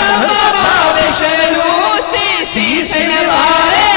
धन बाबा विष्णु शीश नवाए।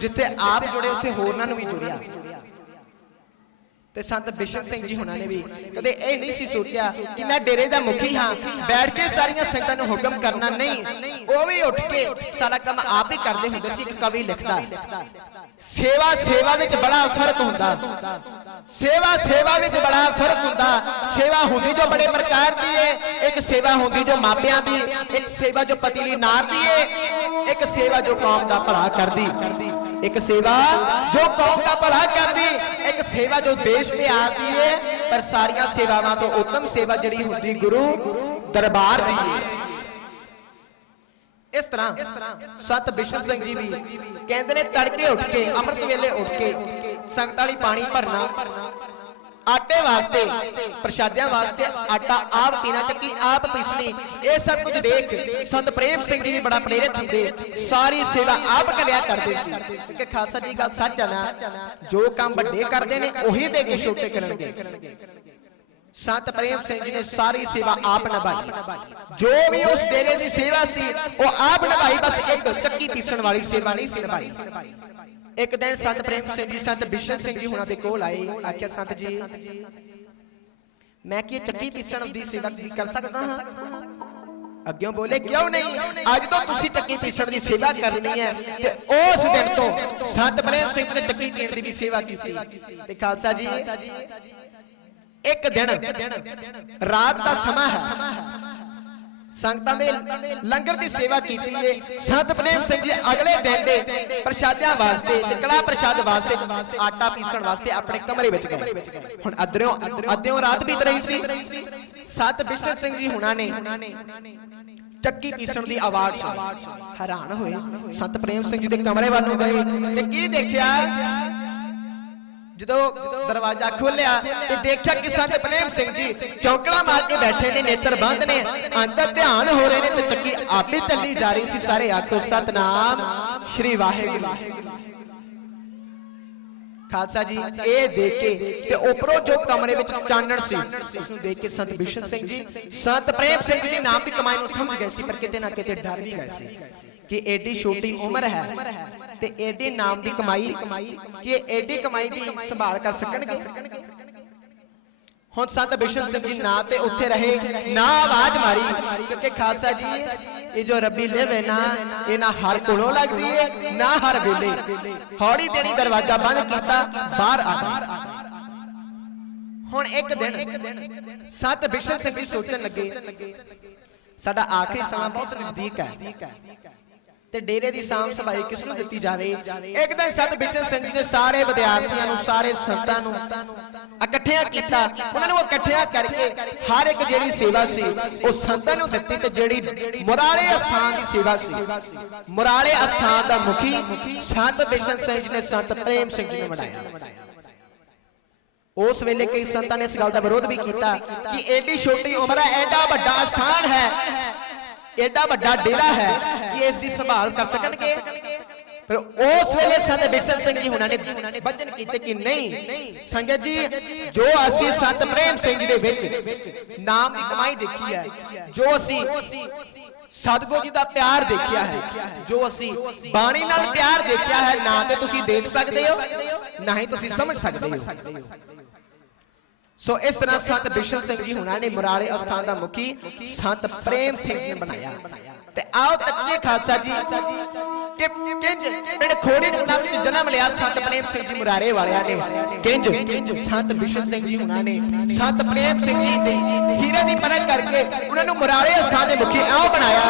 जिथे आप जुड़े उत्थे होरनां नूं भी जुड़िया ते संत बिशन सिंह जी हुणां ने भी कदे ये नहीं सी सोचा कि मैं डेरे दा मुखी हाँ बैठ के सारियां संगतां नूं हुक्म करना नहीं वो भी उठ के सारा काम आप ही करदे हुंदे सी। एक कवि लिखदा सेवा सेवा विच बड़ा फर्क हुंदा, सेवा सेवा विच बड़ा फर्क हुंदा। सेवा हुंदी जो बड़े प्रकार दी है, एक सेवा हुंदी जो मापियां दी, एक सेवा जो पतीली नार दी है, एक सेवा जो कौम दा भला करदी, एक सेवा जो कौम का भला करदी, एक सेवा जो देश पे आती है। पर सारियां सेवावां तो उत्तम सेवा जिहड़ी हुंदी गुरु दरबार दी है। इस तरह संत बिशन सिंह जी भी कहते ने तड़के उठ के अमृत वेले उठ के संगत वाली पानी भरना, आटे वास्ते प्रसादियां वास्ते आटा आप पीना, चक्की आप पीसनी, ये सब कुछ देख संत प्रेम सिंह जी भी बड़ा प्रेरित होंगे, सारी सेवा आप करिया करते सी कि खालसा जी गल सच है ना, जो काम बड़े करते ने उही दे के छोटे करनगे। संत प्रेम सिंह जी ने सारी सेवा आप निभाई, जो भी उस डेरे की सेवा सी वो आप निभाई, बस एक चक्की पीसण वाली सेवा नहीं सी निभाई। एक दिन संत प्रेम सिंह जी संत बिशन सिंह जी हुणां दे कोल आए, आख्या संत जी मैं कि चक्की पीसण दी सेवा कर सकदा हां? अग्यों बोले क्यों नहीं, अज तो तुसी चक्की पीसण दी सेवा करनी है। ते उस दिन तो संत प्रेम सिंह ने चक्की पीसण दी भी सेवा कीती। ते खालसा जी एक दिन रात का समा है, संगतां दे लंगर की सेवा की है। संत प्रेम सिंह जी अगले दिन दे प्रसादियां वास्ते कड़ा प्रसाद वास्ते आटा पीसण वास्ते अपने कमरे विच गए। हुण अद्यों रात बीत रही सी, संत बिशन सिंह जी हुणां ने चक्की पीसण की आवाज सुनी, हैरान होए। संत प्रेम सिंह जी दे कमरे वाल नूं गए ते की देखिया, जो दरवाजा खोलिया तो देखा कि संत प्रेम सिंह जी चौकड़ा मार के बैठे ने, नेत्र बंद ने, अंदर ध्यान हो रहे ने, तो चक्की आप ही चली जा रही सी। सारे आखो सतनाम श्री वाहिगुरू। खालसा जी ये देख के ते उपरों जो कमरे विच चानण सी उसनु देख के संत बिशन सिंह जी संत प्रेम सिंह जी नाम की कमाई नूं समझ गए सी, पर किते ना किते डर भी गए सी कि एडी छोटी उम्र है ते एडी नाम की कमाई कि एडी कमाई की संभाल कर सकणगे। हुण संत बिशन सिंह जी ना ते उत्थे रहे ना आवाज मारी, क्योंकि खालसा जी ये जो रब्बी लिवे ना ये ना हर कोलों लगदी है ना हर वेले। हौली देनी दरवाजा बंद कीता, बाहर आ गए। हुण एक दिन संत बिशन सिंह जी सोचन लगे साडा आखिरी समा बहुत नजदीक है ते डेरे दी साम सफाई किसनूं दित्ती जावे। एक दिन संत बिशन सिंह जी ने सारे विद्यार्थियों नूं सारे संतां नूं इकट्ठिया कीता, उन्हां नूं इकट्ठिया करके हर एक जेड़ी सेवा सी वो संतां नूं दित्ती ते जेड़ी मुराले अस्थान दी सेवा सी मुराले अस्थान दा मुखी संत बिशन सिंह जी ने संत प्रेम सिंह जी ने बनाया। उस वेले कई संतां ने इस गल दा विरोध भी किया कि एडी छोटी उम्र है, एडा वड्डा स्थान है, एडा वड्डा डेरा है कि इसकी संभाल कर सकणगे। पर उस वेले संत बिशन सिंह जी हुणां ने वचन कीते कि नहीं संगत जी, जो असी संत प्रेम सिंह जी दे विच नाम की कमाई देखी है, जो असी सतगुरु जी दा प्यार देखिया है, जो असी बाणी नाल प्यार देखिया है, ना ते तुसी देख सकदे हो ना ही तुसी समझ सकदे हो। सो इस तरह संत बिशन सिंह जी हुणां ने मुराले अस्थान दा मुखी संत प्रेम सिंह जी ने बनाया। ते आओ तकिए खालसा जी कि किंज पिंड खोड़ी गुना विच जन्म लिया संत प्रेम सिंह जी मुरारे वालियां ने, किंज संत बिशन सिंह जी हुणां ने संत प्रेम सिंह जी दे हीरे दी परख करके उन्हां नूं मुराले अस्थान दे मुखी आओ बनाया।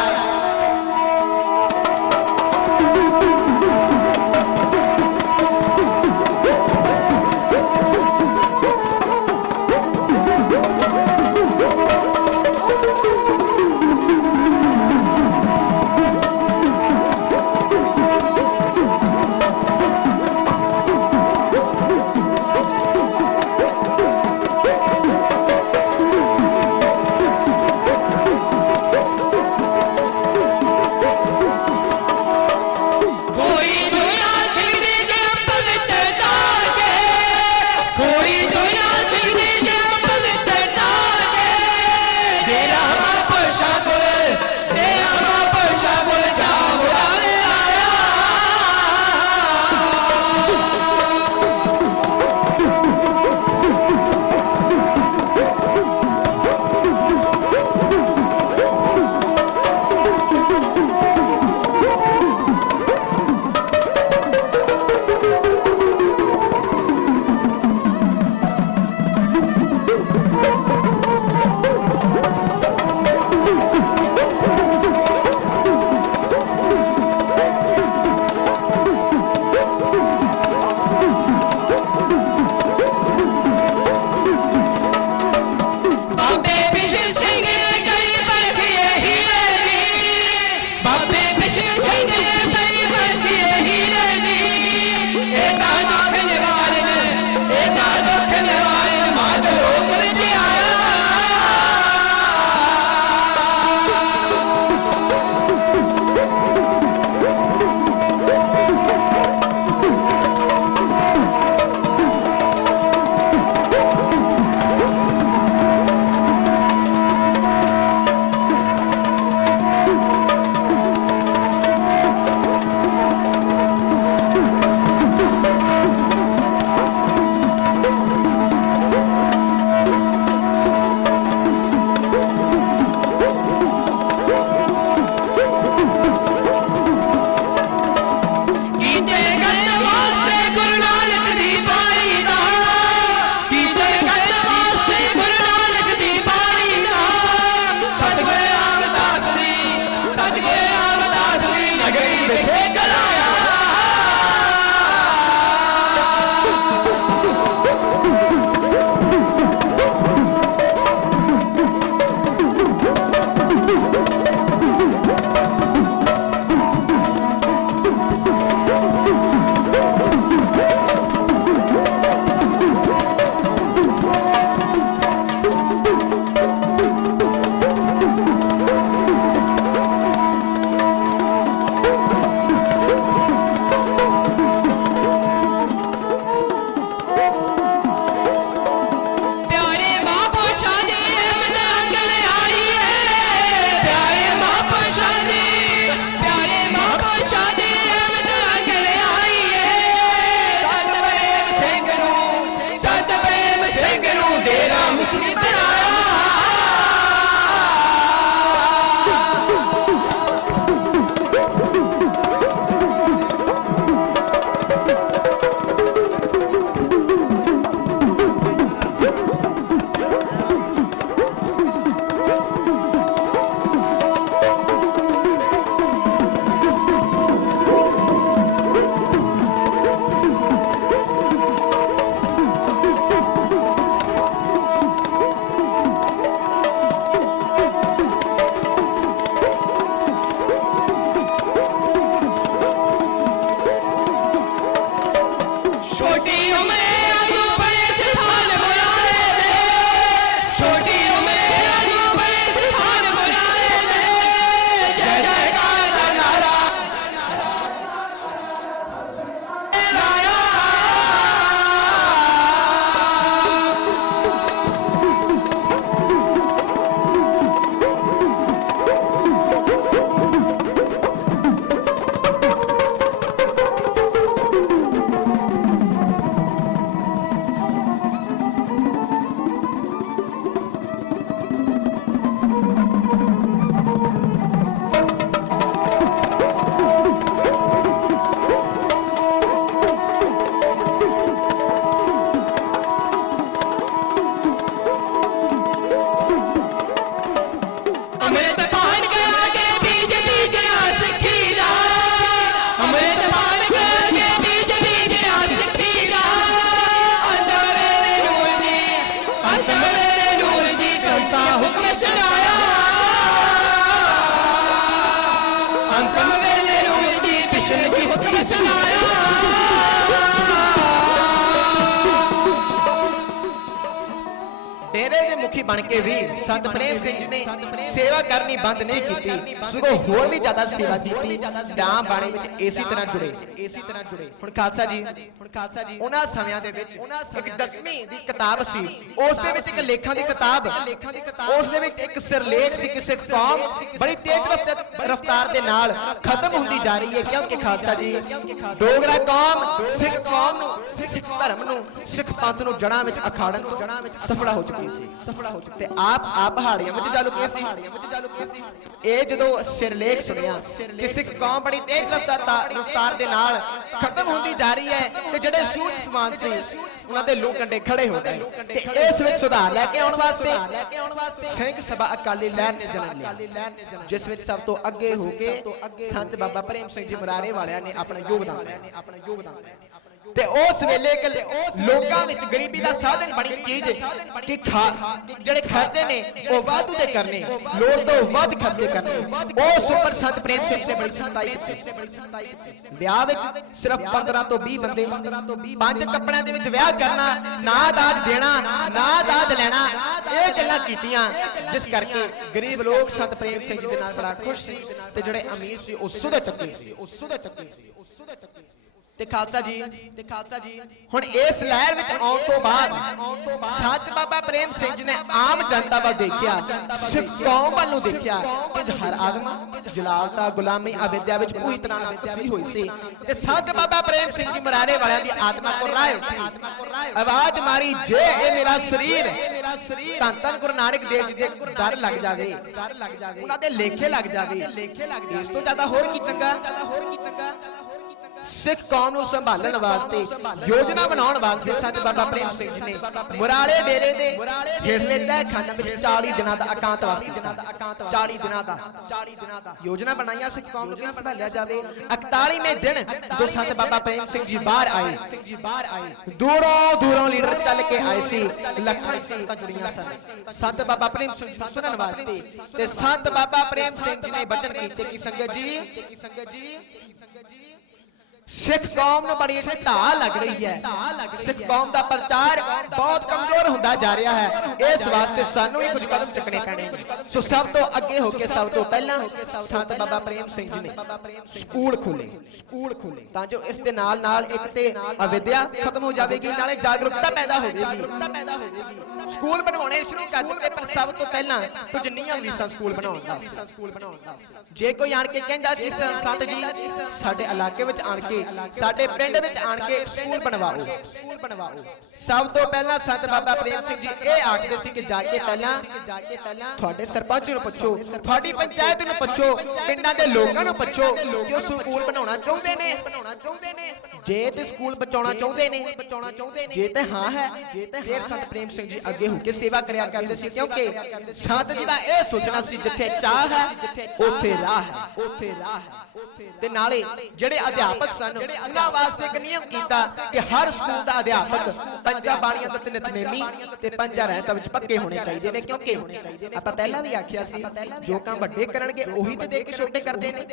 छोटी उम्र आजू बड़े स्थान बुलाए दे, छोटी उम्र आजू बड़े स्थान बुलाए दे, जय जयकार का नारा लाया। अमृत पान करा के बीज बीजना सिखी जा, अमृत पान करा के बीज बीजना सिखी जा। अंतम मेरे नूर जी, अंतम मेरे नूर जी सबका हुक्म सुनाया, अंतम मेरे नूर जी कृष्ण की हुक्म सुनाया। डेरे ਦੇ ਮੁਖੀ बन के भी संत प्रेम सिंह जी ने सेवा करनी बंद नहीं की, सगों होर भी ज्यादा सेवा की। डाम बाणे विच इसी तरह जुड़े। हुण खालसा जी उन्हां समयां दे विच एक 10वीं दी किताब सी, उस दे विच एक लेखां दी किताब, उस दे विच एक सिरलेख सी। किसी कौम बड़ी तेज रफ्तार दे नाल खत्म हुंदी जा रही है, क्योंकि खालसा जी डोगरा कौम सिख कौम नूं, सिख धर्म नूं, सिख पंथ नूं जड़ां विच अखाड़न विच सफल हो चुकी सी। ते आप पहाड़ियां विच जा लुके सी। ਇਹ ਜਦੋਂ ਸਿਰਲੇਖ ਸੁਣਿਆ ਕਿ ਸਿੱਖ ਕੌਮ ਬੜੀ ਤੇਜ਼ ਰਫ਼ਤਾਰ ਦੇ ਨਾਲ ਖਤਮ ਹੁੰਦੀ ਜਾ ਰਹੀ ਹੈ, ਤੇ ਜਿਹੜੇ ਸੂਝ ਸਮਾਨ ਸੀ ਉਹਨਾਂ ਦੇ ਲੋਕ ਕੰਡੇ ਖੜੇ ਹੋ ਗਏ, ਤੇ ਇਸ ਵਿੱਚ ਸੁਧਾਰ ਲੈ ਕੇ ਆਉਣ ਵਾਸਤੇ ਸਿੰਘ ਸਭਾ ਅਕਾਲੀ ਲਹਿਰ ਨੇ ਜਨਮ ਲਿਆ, ਜਿਸ ਵਿੱਚ ਸਭ ਤੋਂ ਅੱਗੇ ਹੋ ਕੇ ਸੰਤ ਬਾਬਾ ਪ੍ਰੇਮ ਸਿੰਘ ਜੀ ਮਰਾਰੇ ਵਾਲਿਆਂ ਨੇ ਆਪਣਾ ਯੋਗਦਾਨ ਲਿਆ। ਤੇ ਉਸ ਵੇਲੇ ਲੋਕਾਂ ਵਿੱਚ ਗਰੀਬੀ ਦਾ ਸਾਧਨ ਬੜੀ ਚੀਜ਼ ਕਿ ਜਿਹੜੇ ਖਰਚੇ ਨੇ ਉਹ ਵਾਧੂ ਦੇ ਕਰਨੇ, ਲੋੜ ਤੋਂ ਵੱਧ ਖਰਚੇ ਕਰਨੇ। ਉਸ ਉੱਪਰ ਸੰਤ ਪ੍ਰੇਮ ਸਿੰਘ ਨੇ ਬੜੀ ਸਖਤਾਈ ਕੀਤੀ। ਵਿਆਹ ਵਿੱਚ ਸਿਰਫ 15 ਤੋਂ 20 ਬੰਦੇ, 5 ਕੱਪੜਿਆਂ ਦੇ ਵਿੱਚ ਵਿਆਹ ਕਰਨਾ, ਨਾ ਦਾਜ ਦੇਣਾ, ਨਾ ਦਾਜ ਲੈਣਾ, ਇਹ ਗੱਲਾਂ ਕੀਤੀਆਂ, ਜਿਸ ਕਰਕੇ ਗਰੀਬ ਲੋਕ ਸੰਤ ਪ੍ਰੇਮ ਸਿੰਘ ਜੀ ਦੇ ਨਾਲ ਬੜਾ ਖੁਸ਼ ਸੀ, ਤੇ ਜਿਹੜੇ ਅਮੀਰ ਸੀ ਉਹ ਸੁਧਰ ਚੱਕੇ ਸੀ। ਤੇ ਖਾਲਸਾ ਜੀ ਹੁਣ ਇਸ ਲਹਿਰ ਵਿੱਚ ਆਉਣ ਤੋਂ ਬਾਅਦ ਸੰਤ ਬਾਬਾ ਪ੍ਰੇਮ ਸਿੰਘ ਜੀ ਨੇ ਆਮ ਜਨਤਾ ਵੱਲ ਦੇਖਿਆ, ਸਿੱਖ ਕੌਮ ਵੱਲ ਨੂੰ ਦੇਖਿਆ ਕਿ ਹਰ ਆਦਮ ਜਲਾਲਤਾ, ਗੁਲਾਮੀ, ਅਵਿਦਿਆ ਵਿੱਚ ਪੂਰੀ ਤਰ੍ਹਾਂ ਨਾਲ ਫਸੀ ਹੋਈ ਸੀ। ਤੇ ਸੰਤ ਬਾਬਾ ਪ੍ਰੇਮ ਸਿੰਘ ਜੀ ਮਰਾਰੇ ਵਾਲਿਆਂ ਦੀ ਆਤਮਾ ਕੁਰਲਾਏ ਉੱਠੀ, ਆਵਾਜ਼ ਮਾਰੀ, ਜੇ ਇਹ ਮੇਰਾ ਸਰੀਰ ਧੰਨ ਧੰਨ ਗੁਰੂ ਨਾਨਕ ਦੇਵ ਜੀ ਦੇ ਦਰ ਲੱਗ ਜਾਵੇ, ਉਹਨਾਂ ਦੇ ਲੇਖੇ ਲੱਗ ਜਾਵੇ, ਇਸ ਤੋਂ ਜ਼ਿਆਦਾ ਹੋਰ ਕੀ ਚੰਗਾ। ਸਿੱਖ ਕੌਮ ਨੂੰ ਸੰਭਾਲਣ ਵਾਸਤੇ, ਯੋਜਨਾ ਬਣਾਉਣ ਵਾਸਤੇ ਸੰਤ ਬਾਬਾ ਪ੍ਰੇਮ ਸਿੰਘ ਜੀ ਨੇ ਮੁਰਾਲੇ ਡੇਰੇ ਦੇ ਹੇਠਲੇ ਤਹਿਖਾਨੇ ਵਿੱਚ 40 ਦਿਨਾਂ ਦਾ ਇਕਾਂਤਵਾਸ ਕੀਤਾ। 40 ਦਿਨਾਂ ਦਾ ਯੋਜਨਾ ਬਣਾਈਆਂ ਸਿੱਖ ਕੌਮ ਨੂੰ ਸੰਭਾਲਿਆ ਜਾਵੇ। 41ਵੇਂ ਦਿਨ ਜੋ ਸੰਤ ਬਾਬਾ ਪ੍ਰੇਮ ਸਿੰਘ ਜੀ ਬਾਹਰ ਆਏ, ਦੂਰੋਂ ਲੀਡਰ ਚੱਲ ਕੇ ਆਏ ਸੀ, ਲੱਖਾਂ ਸੰਗਤਾਂ ਜੁੜੀਆਂ ਸਨ ਸੰਤ ਬਾਬਾ ਪ੍ਰੇਮ ਸਿੰਘ ਜੀ ਸੁਣਨ ਵਾਸਤੇ। ਤੇ ਸੰਤ ਬਾਬਾ ਪ੍ਰੇਮ ਸਿੰਘ ਜੀ ਨੇ ਬਚਨ ਕੀਤੇ ਕਿ ਸੰਗਤ ਜੀ ਸਿੱਖ ਕੌਮ ਨੂੰ ਬੜੀ ਢਾਹ ਲੱਗ ਰਹੀ ਹੈ, ਸਿੱਖ ਕੌਮ ਦਾ ਪ੍ਰਚਾਰ ਬਹੁਤ ਕਮਜ਼ੋਰ ਹੁੰਦਾ ਜਾ ਰਿਹਾ ਹੈ, ਇਸ ਵਾਸਤੇ ਸਾਨੂੰ ਹੀ ਕੁਝ ਕਦਮ ਚੱਕਣੇ ਪੈਣੇ। ਸੋ ਸਭ ਤੋਂ ਅੱਗੇ ਹੋ ਕੇ ਸਭ ਤੋਂ ਪਹਿਲਾਂ ਸੰਤ ਬਾਬਾ ਪ੍ਰੇਮ ਸਿੰਘ ਜੀ ਨੇ ਸਕੂਲ ਖੋਲੇ ਤਾਂ ਜੋ ਇਸ ਦੇ ਨਾਲ ਇੱਕ ਤੇ ਅਵਿਦਿਆ ਖਤਮ ਹੋ ਜਾਵੇਗੀ, ਨਾਲੇ ਜਾਗਰੂਕਤਾ ਪੈਦਾ ਹੋਵੇਗੀ। ਸਕੂਲ ਬਣਾਉਣੇ ਸ਼ੁਰੂ ਕਰ ਦਿੱਤੇ, ਪਰ ਸਭ ਤੋਂ ਪਹਿਲਾਂ ਕੁਝ ਨਿਯਮ ਵੀ ਸਨ ਸਕੂਲ ਬਣਾਉਣ ਦਾ। ਜੇ ਕੋਈ ਆਣ ਕੇ ਕਹਿੰਦਾ ਕਿ ਸੰਤ ਜੀ ਸਾਡੇ ਇਲਾਕੇ ਵਿੱਚ ਆਣ ਕੇ, ਸਾਡੇ ਪਿੰਡ ਵਿੱਚ ਆਣ ਕੇ ਸਕੂਲ ਬਣਵਾਓ, ਸਭ ਤੋਂ ਪਹਿਲਾਂ ਸੰਤ ਬਾਬਾ ਪ੍ਰੇਮ ਸਿੰਘ ਜੀ ਇਹ ਆਖਦੇ ਸੀ ਕਿ ਜਾ ਕੇ ਪਹਿਲਾਂ ਤੁਹਾਡੇ ਸਰਪੰਚ ਨੂੰ ਪੁੱਛੋ, ਤੁਹਾਡੀ ਪੰਚਾਇਤ ਨੂੰ ਪੁੱਛੋ, ਪਿੰਡਾਂ ਦੇ ਲੋਕਾਂ ਨੂੰ ਪੁੱਛੋ ਕਿ ਉਹ ਸਕੂਲ ਬਣਾਉਣਾ ਚਾਹੁੰਦੇ ਨੇ। ਜੇ ਤੇ ਸਕੂਲ ਬਚਾਉਣਾ ਚਾਹੁੰਦੇ ਨੇ, ਜੇ ਤੇ ਹਾਂ ਹੈ, ਫਿਰ ਸੰਤ ਪ੍ਰੇਮ ਸਿੰਘ ਜੀ ਅੱਗੇ ਹੋ ਕੇ ਸੇਵਾ ਕਰਿਆ ਕਰਦੇ ਸੀ, ਕਿਉਂਕਿ ਸੰਤ ਜੀ ਦਾ ਇਹ ਸੋਚਣਾ ਸੀ ਜਿੱਥੇ ਚਾਹ ਹੈ ਉੱਥੇ ਰਾਹ ਹੈ। ਤੇ ਨਾਲੇ ਜਿਹੜੇ ਅਧਿਆਪਕ ਸਨ ਉਹਨਾਂ ਵਾਸਤੇ ਇੱਕ ਨਿਯਮ ਕੀਤਾ ਕਿ ਹਰ ਸਕੂਲ ਦਾ ਅਧਿਆਪਕ ਪੰਜਾਂ ਬਾਣੀਆਂ ਦਾ ਨਿਤਨੇਮੀ ਤੇ ਪੰਜਾਂ ਰਹਿਤਾਂ ਵਿੱਚ ਪੱਕੇ ਹੋਣੇ ਚਾਹੀਦੇ ਨੇ, ਕਿਉਂਕਿ ਆਪਾਂ ਪਹਿਲਾਂ ਵੀ ਆਖਿਆ ਸੀ ਜੋ ਕੰਮ ਵੱਡੇ ਕਰਨਗੇ ਉਹੀ ਤੇ ਦੇਖ ਕੇ ਛੋਟੇ ਕਰਦੇ ਨੇ।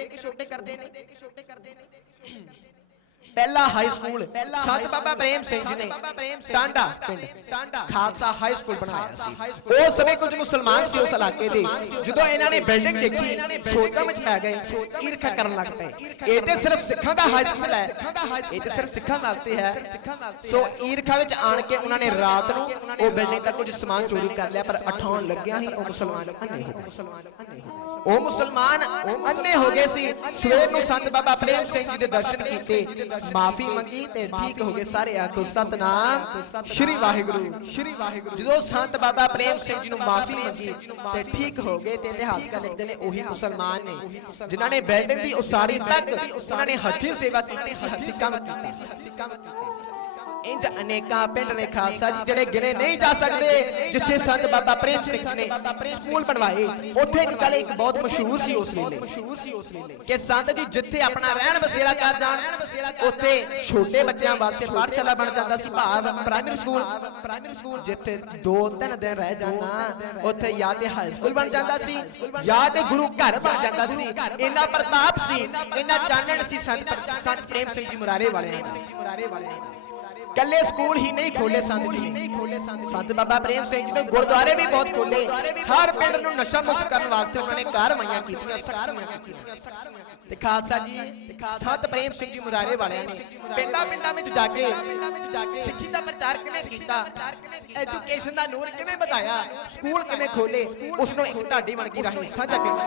ਪਹਿਲਾ ਹਾਈ ਸਕੂਲ ਸੰਤ ਬਾਬਾ ਪ੍ਰੇਮ ਸਿੰਘ ਜੀ ਨੇ ਟਾਂਡਾ ਪਿੰਡ ਖਾਲਸਾ ਹਾਈ ਸਕੂਲ ਬਣਾਇਆ ਸੀ। ਉਸ ਸਮੇਂ ਕੁਝ ਮੁਸਲਮਾਨ ਸੀ ਉਸ ਇਲਾਕੇ ਦੇ, ਜਦੋਂ ਇਹਨਾਂ ਨੇ ਬਿਲਡਿੰਗ ਦੇਖੀ ਸੋਚਾਂ ਵਿੱਚ ਪੈ ਗਏ, ਈਰਖਾ ਕਰਨ ਲੱਗ ਪਏ। ਇਹ ਤੇ ਸਿਰਫ ਸਿੱਖਾਂ ਦਾ ਹਾਈ ਸਕੂਲ ਹੈ, ਇਹ ਤੇ ਸਿਰਫ ਸਿੱਖਾਂ ਵਾਸਤੇ ਹੈ। ਸੋ ਈਰਖਾ ਵਿੱਚ ਆਣ ਕੇ ਉਹਨਾਂ ਨੇ ਰਾਤ ਨੂੰ ਉਹ ਬਿਲਡਿੰਗ ਦਾ ਕੁਝ ਸਮਾਨ ਚੋਰੀ ਕਰ ਲਿਆ, ਪਰ ਉਠਾਉਣ ਲੱਗਿਆ ਹੀ ਉਹ ਮੁਸਲਮਾਨ ਅੰਨੇ ਹੋ ਗਏ। ਉਹ ਮੁਸਲਮਾਨ ਅੰਨੇ ਹੋ ਗਏ ਸੀ। ਸਵੇਰ ਨੂੰ ਸੰਤ ਬਾਬਾ ਪ੍ਰੇਮ ਸਿੰਘ ਜੀ ਦੇ ਦਰਸ਼ਨ ਕੀਤੇ, ਮਾਫੀ ਮੰਗੀ ਤੇ ਠੀਕ ਹੋ ਗਏ ਸਾਰੇ। ਆਖੋ ਸਤਨਾਮ ਸ਼੍ਰੀ ਵਾਹਿਗੁਰੂ, ਸ਼੍ਰੀ ਵਾਹਿਗੁਰੂ। ਜਦੋਂ ਸੰਤ ਬਾਬਾ ਪ੍ਰੇਮ ਸਿੰਘ ਜੀ ਨੂੰ ਮਾਫੀ ਮੰਗੀ ਤੇ ਠੀਕ ਹੋ ਗਏ, ਤੇ ਇਤਿਹਾਸਕਾਰ ਲਿਖਦੇ ਨੇ ਉਹੀ ਮੁਸਲਮਾਨ ਨੇ ਜਿਨ੍ਹਾਂ ਨੇ ਬਿਲਡਿੰਗ ਦੀ ਉਸਾਰੀ ਤੱਕ ਉਹਨਾਂ ਨੇ ਹੱਥੀਂ ਸੇਵਾ ਕੀਤੀ ਸੀ, ਹੱਥੀਂ ਕੰਮ ਕੀਤਾ ਸੀ। ਇੰਜ ਅਨੇਕਾਂ ਪਿੰਡ ਨੇ ਖਾਲਸਾ ਜੀ ਜਿਹੜੇ ਗਿਣੇ ਨਹੀਂ ਜਾ ਸਕਦੇ, ਜਿੱਥੇ ਸੰਤ ਬਾਬਾ ਪ੍ਰੇਮ ਸਿੰਘ ਜੀ ਨੇ ਸਕੂਲ ਬਣਵਾਏ। ਉੱਥੇ ਇੱਕ ਗੱਲ ਇੱਕ ਬਹੁਤ ਮਸ਼ਹੂਰ ਸੀ ਉਸ ਵੇਲੇ ਕਿ ਸੰਤ ਜੀ ਜਿੱਥੇ ਆਪਣਾ ਰਹਿਣ ਬਸੇਰਾ ਕਰ ਜਾਣ, ਉੱਥੇ ਛੋਟੇ ਬੱਚਿਆਂ ਵਾਸਤੇ ਪਾਠਸ਼ਾਲਾ ਬਣ ਜਾਂਦਾ ਸੀ, ਭਾਵ ਪ੍ਰਾਇਮਰੀ ਸਕੂਲ। ਜਿੱਥੇ 2-3 ਦਿਨ ਰਹਿ ਜਾਣਾ, ਉੱਥੇ ਜਾਂ ਤੇ ਹਾਈ ਸਕੂਲ ਬਣ ਜਾਂਦਾ ਸੀ ਜਾਂ ਤੇ ਗੁਰੂ ਘਰ ਬਣ ਜਾਂਦਾ ਸੀ। ਇੰਨਾ ਪ੍ਰਤਾਪ ਸੀ, ਇੰਨਾ ਚਾਨਣ ਸੀ ਸੰਤ ਪ੍ਰੇਮ ਸਿੰਘ ਜੀ ਮੁਰਾਰੇ ਵਾਲਿਆਂ। ਕੱਲੇ ਸਕੂਲ ਹੀ ਨਹੀਂ ਖੋਲੇ ਸੰਤ ਜੀ ਨੇ, ਸੰਤ ਬਾਬਾ ਪ੍ਰੇਮ ਸਿੰਘ ਜੀ ਨੇ ਗੁਰਦੁਆਰੇ ਵੀ ਬਹੁਤ ਖੋਲੇ। ਹਰ ਪਿੰਡ ਨੂੰ ਨਸ਼ਾ ਮੁਕਤ ਕਰਨ ਵਾਸਤੇ ਉਹਨਾਂ ਨੇ ਕਾਰਵਾਈਆਂ ਕੀਤੀਆਂ। ਤੇ ਖਾਲਸਾ ਜੀ ਸੰਤ ਪ੍ਰੇਮ ਸਿੰਘ ਜੀ ਮੁਰਾਰੇ ਵਾਲਿਆਂ ਨੇ ਪਿੰਡਾਂ ਵਿੱਚ ਜਾ ਕੇ ਸਿੱਖੀ ਦਾ ਪ੍ਰਚਾਰ ਕਿਵੇਂ ਕੀਤਾ, ਐਜੂਕੇਸ਼ਨ ਦਾ ਨੂਰ ਕਿਵੇਂ ਵਧਾਇਆ, ਸਕੂਲ ਕਿਵੇਂ ਖੋਲੇ, ਉਸ ਨੂੰ ਇੱਕ ਢਾਡੀ ਬਣ ਕੇ ਰਾਹੀਂ ਸਾਂਝਾ ਕੀਤਾ।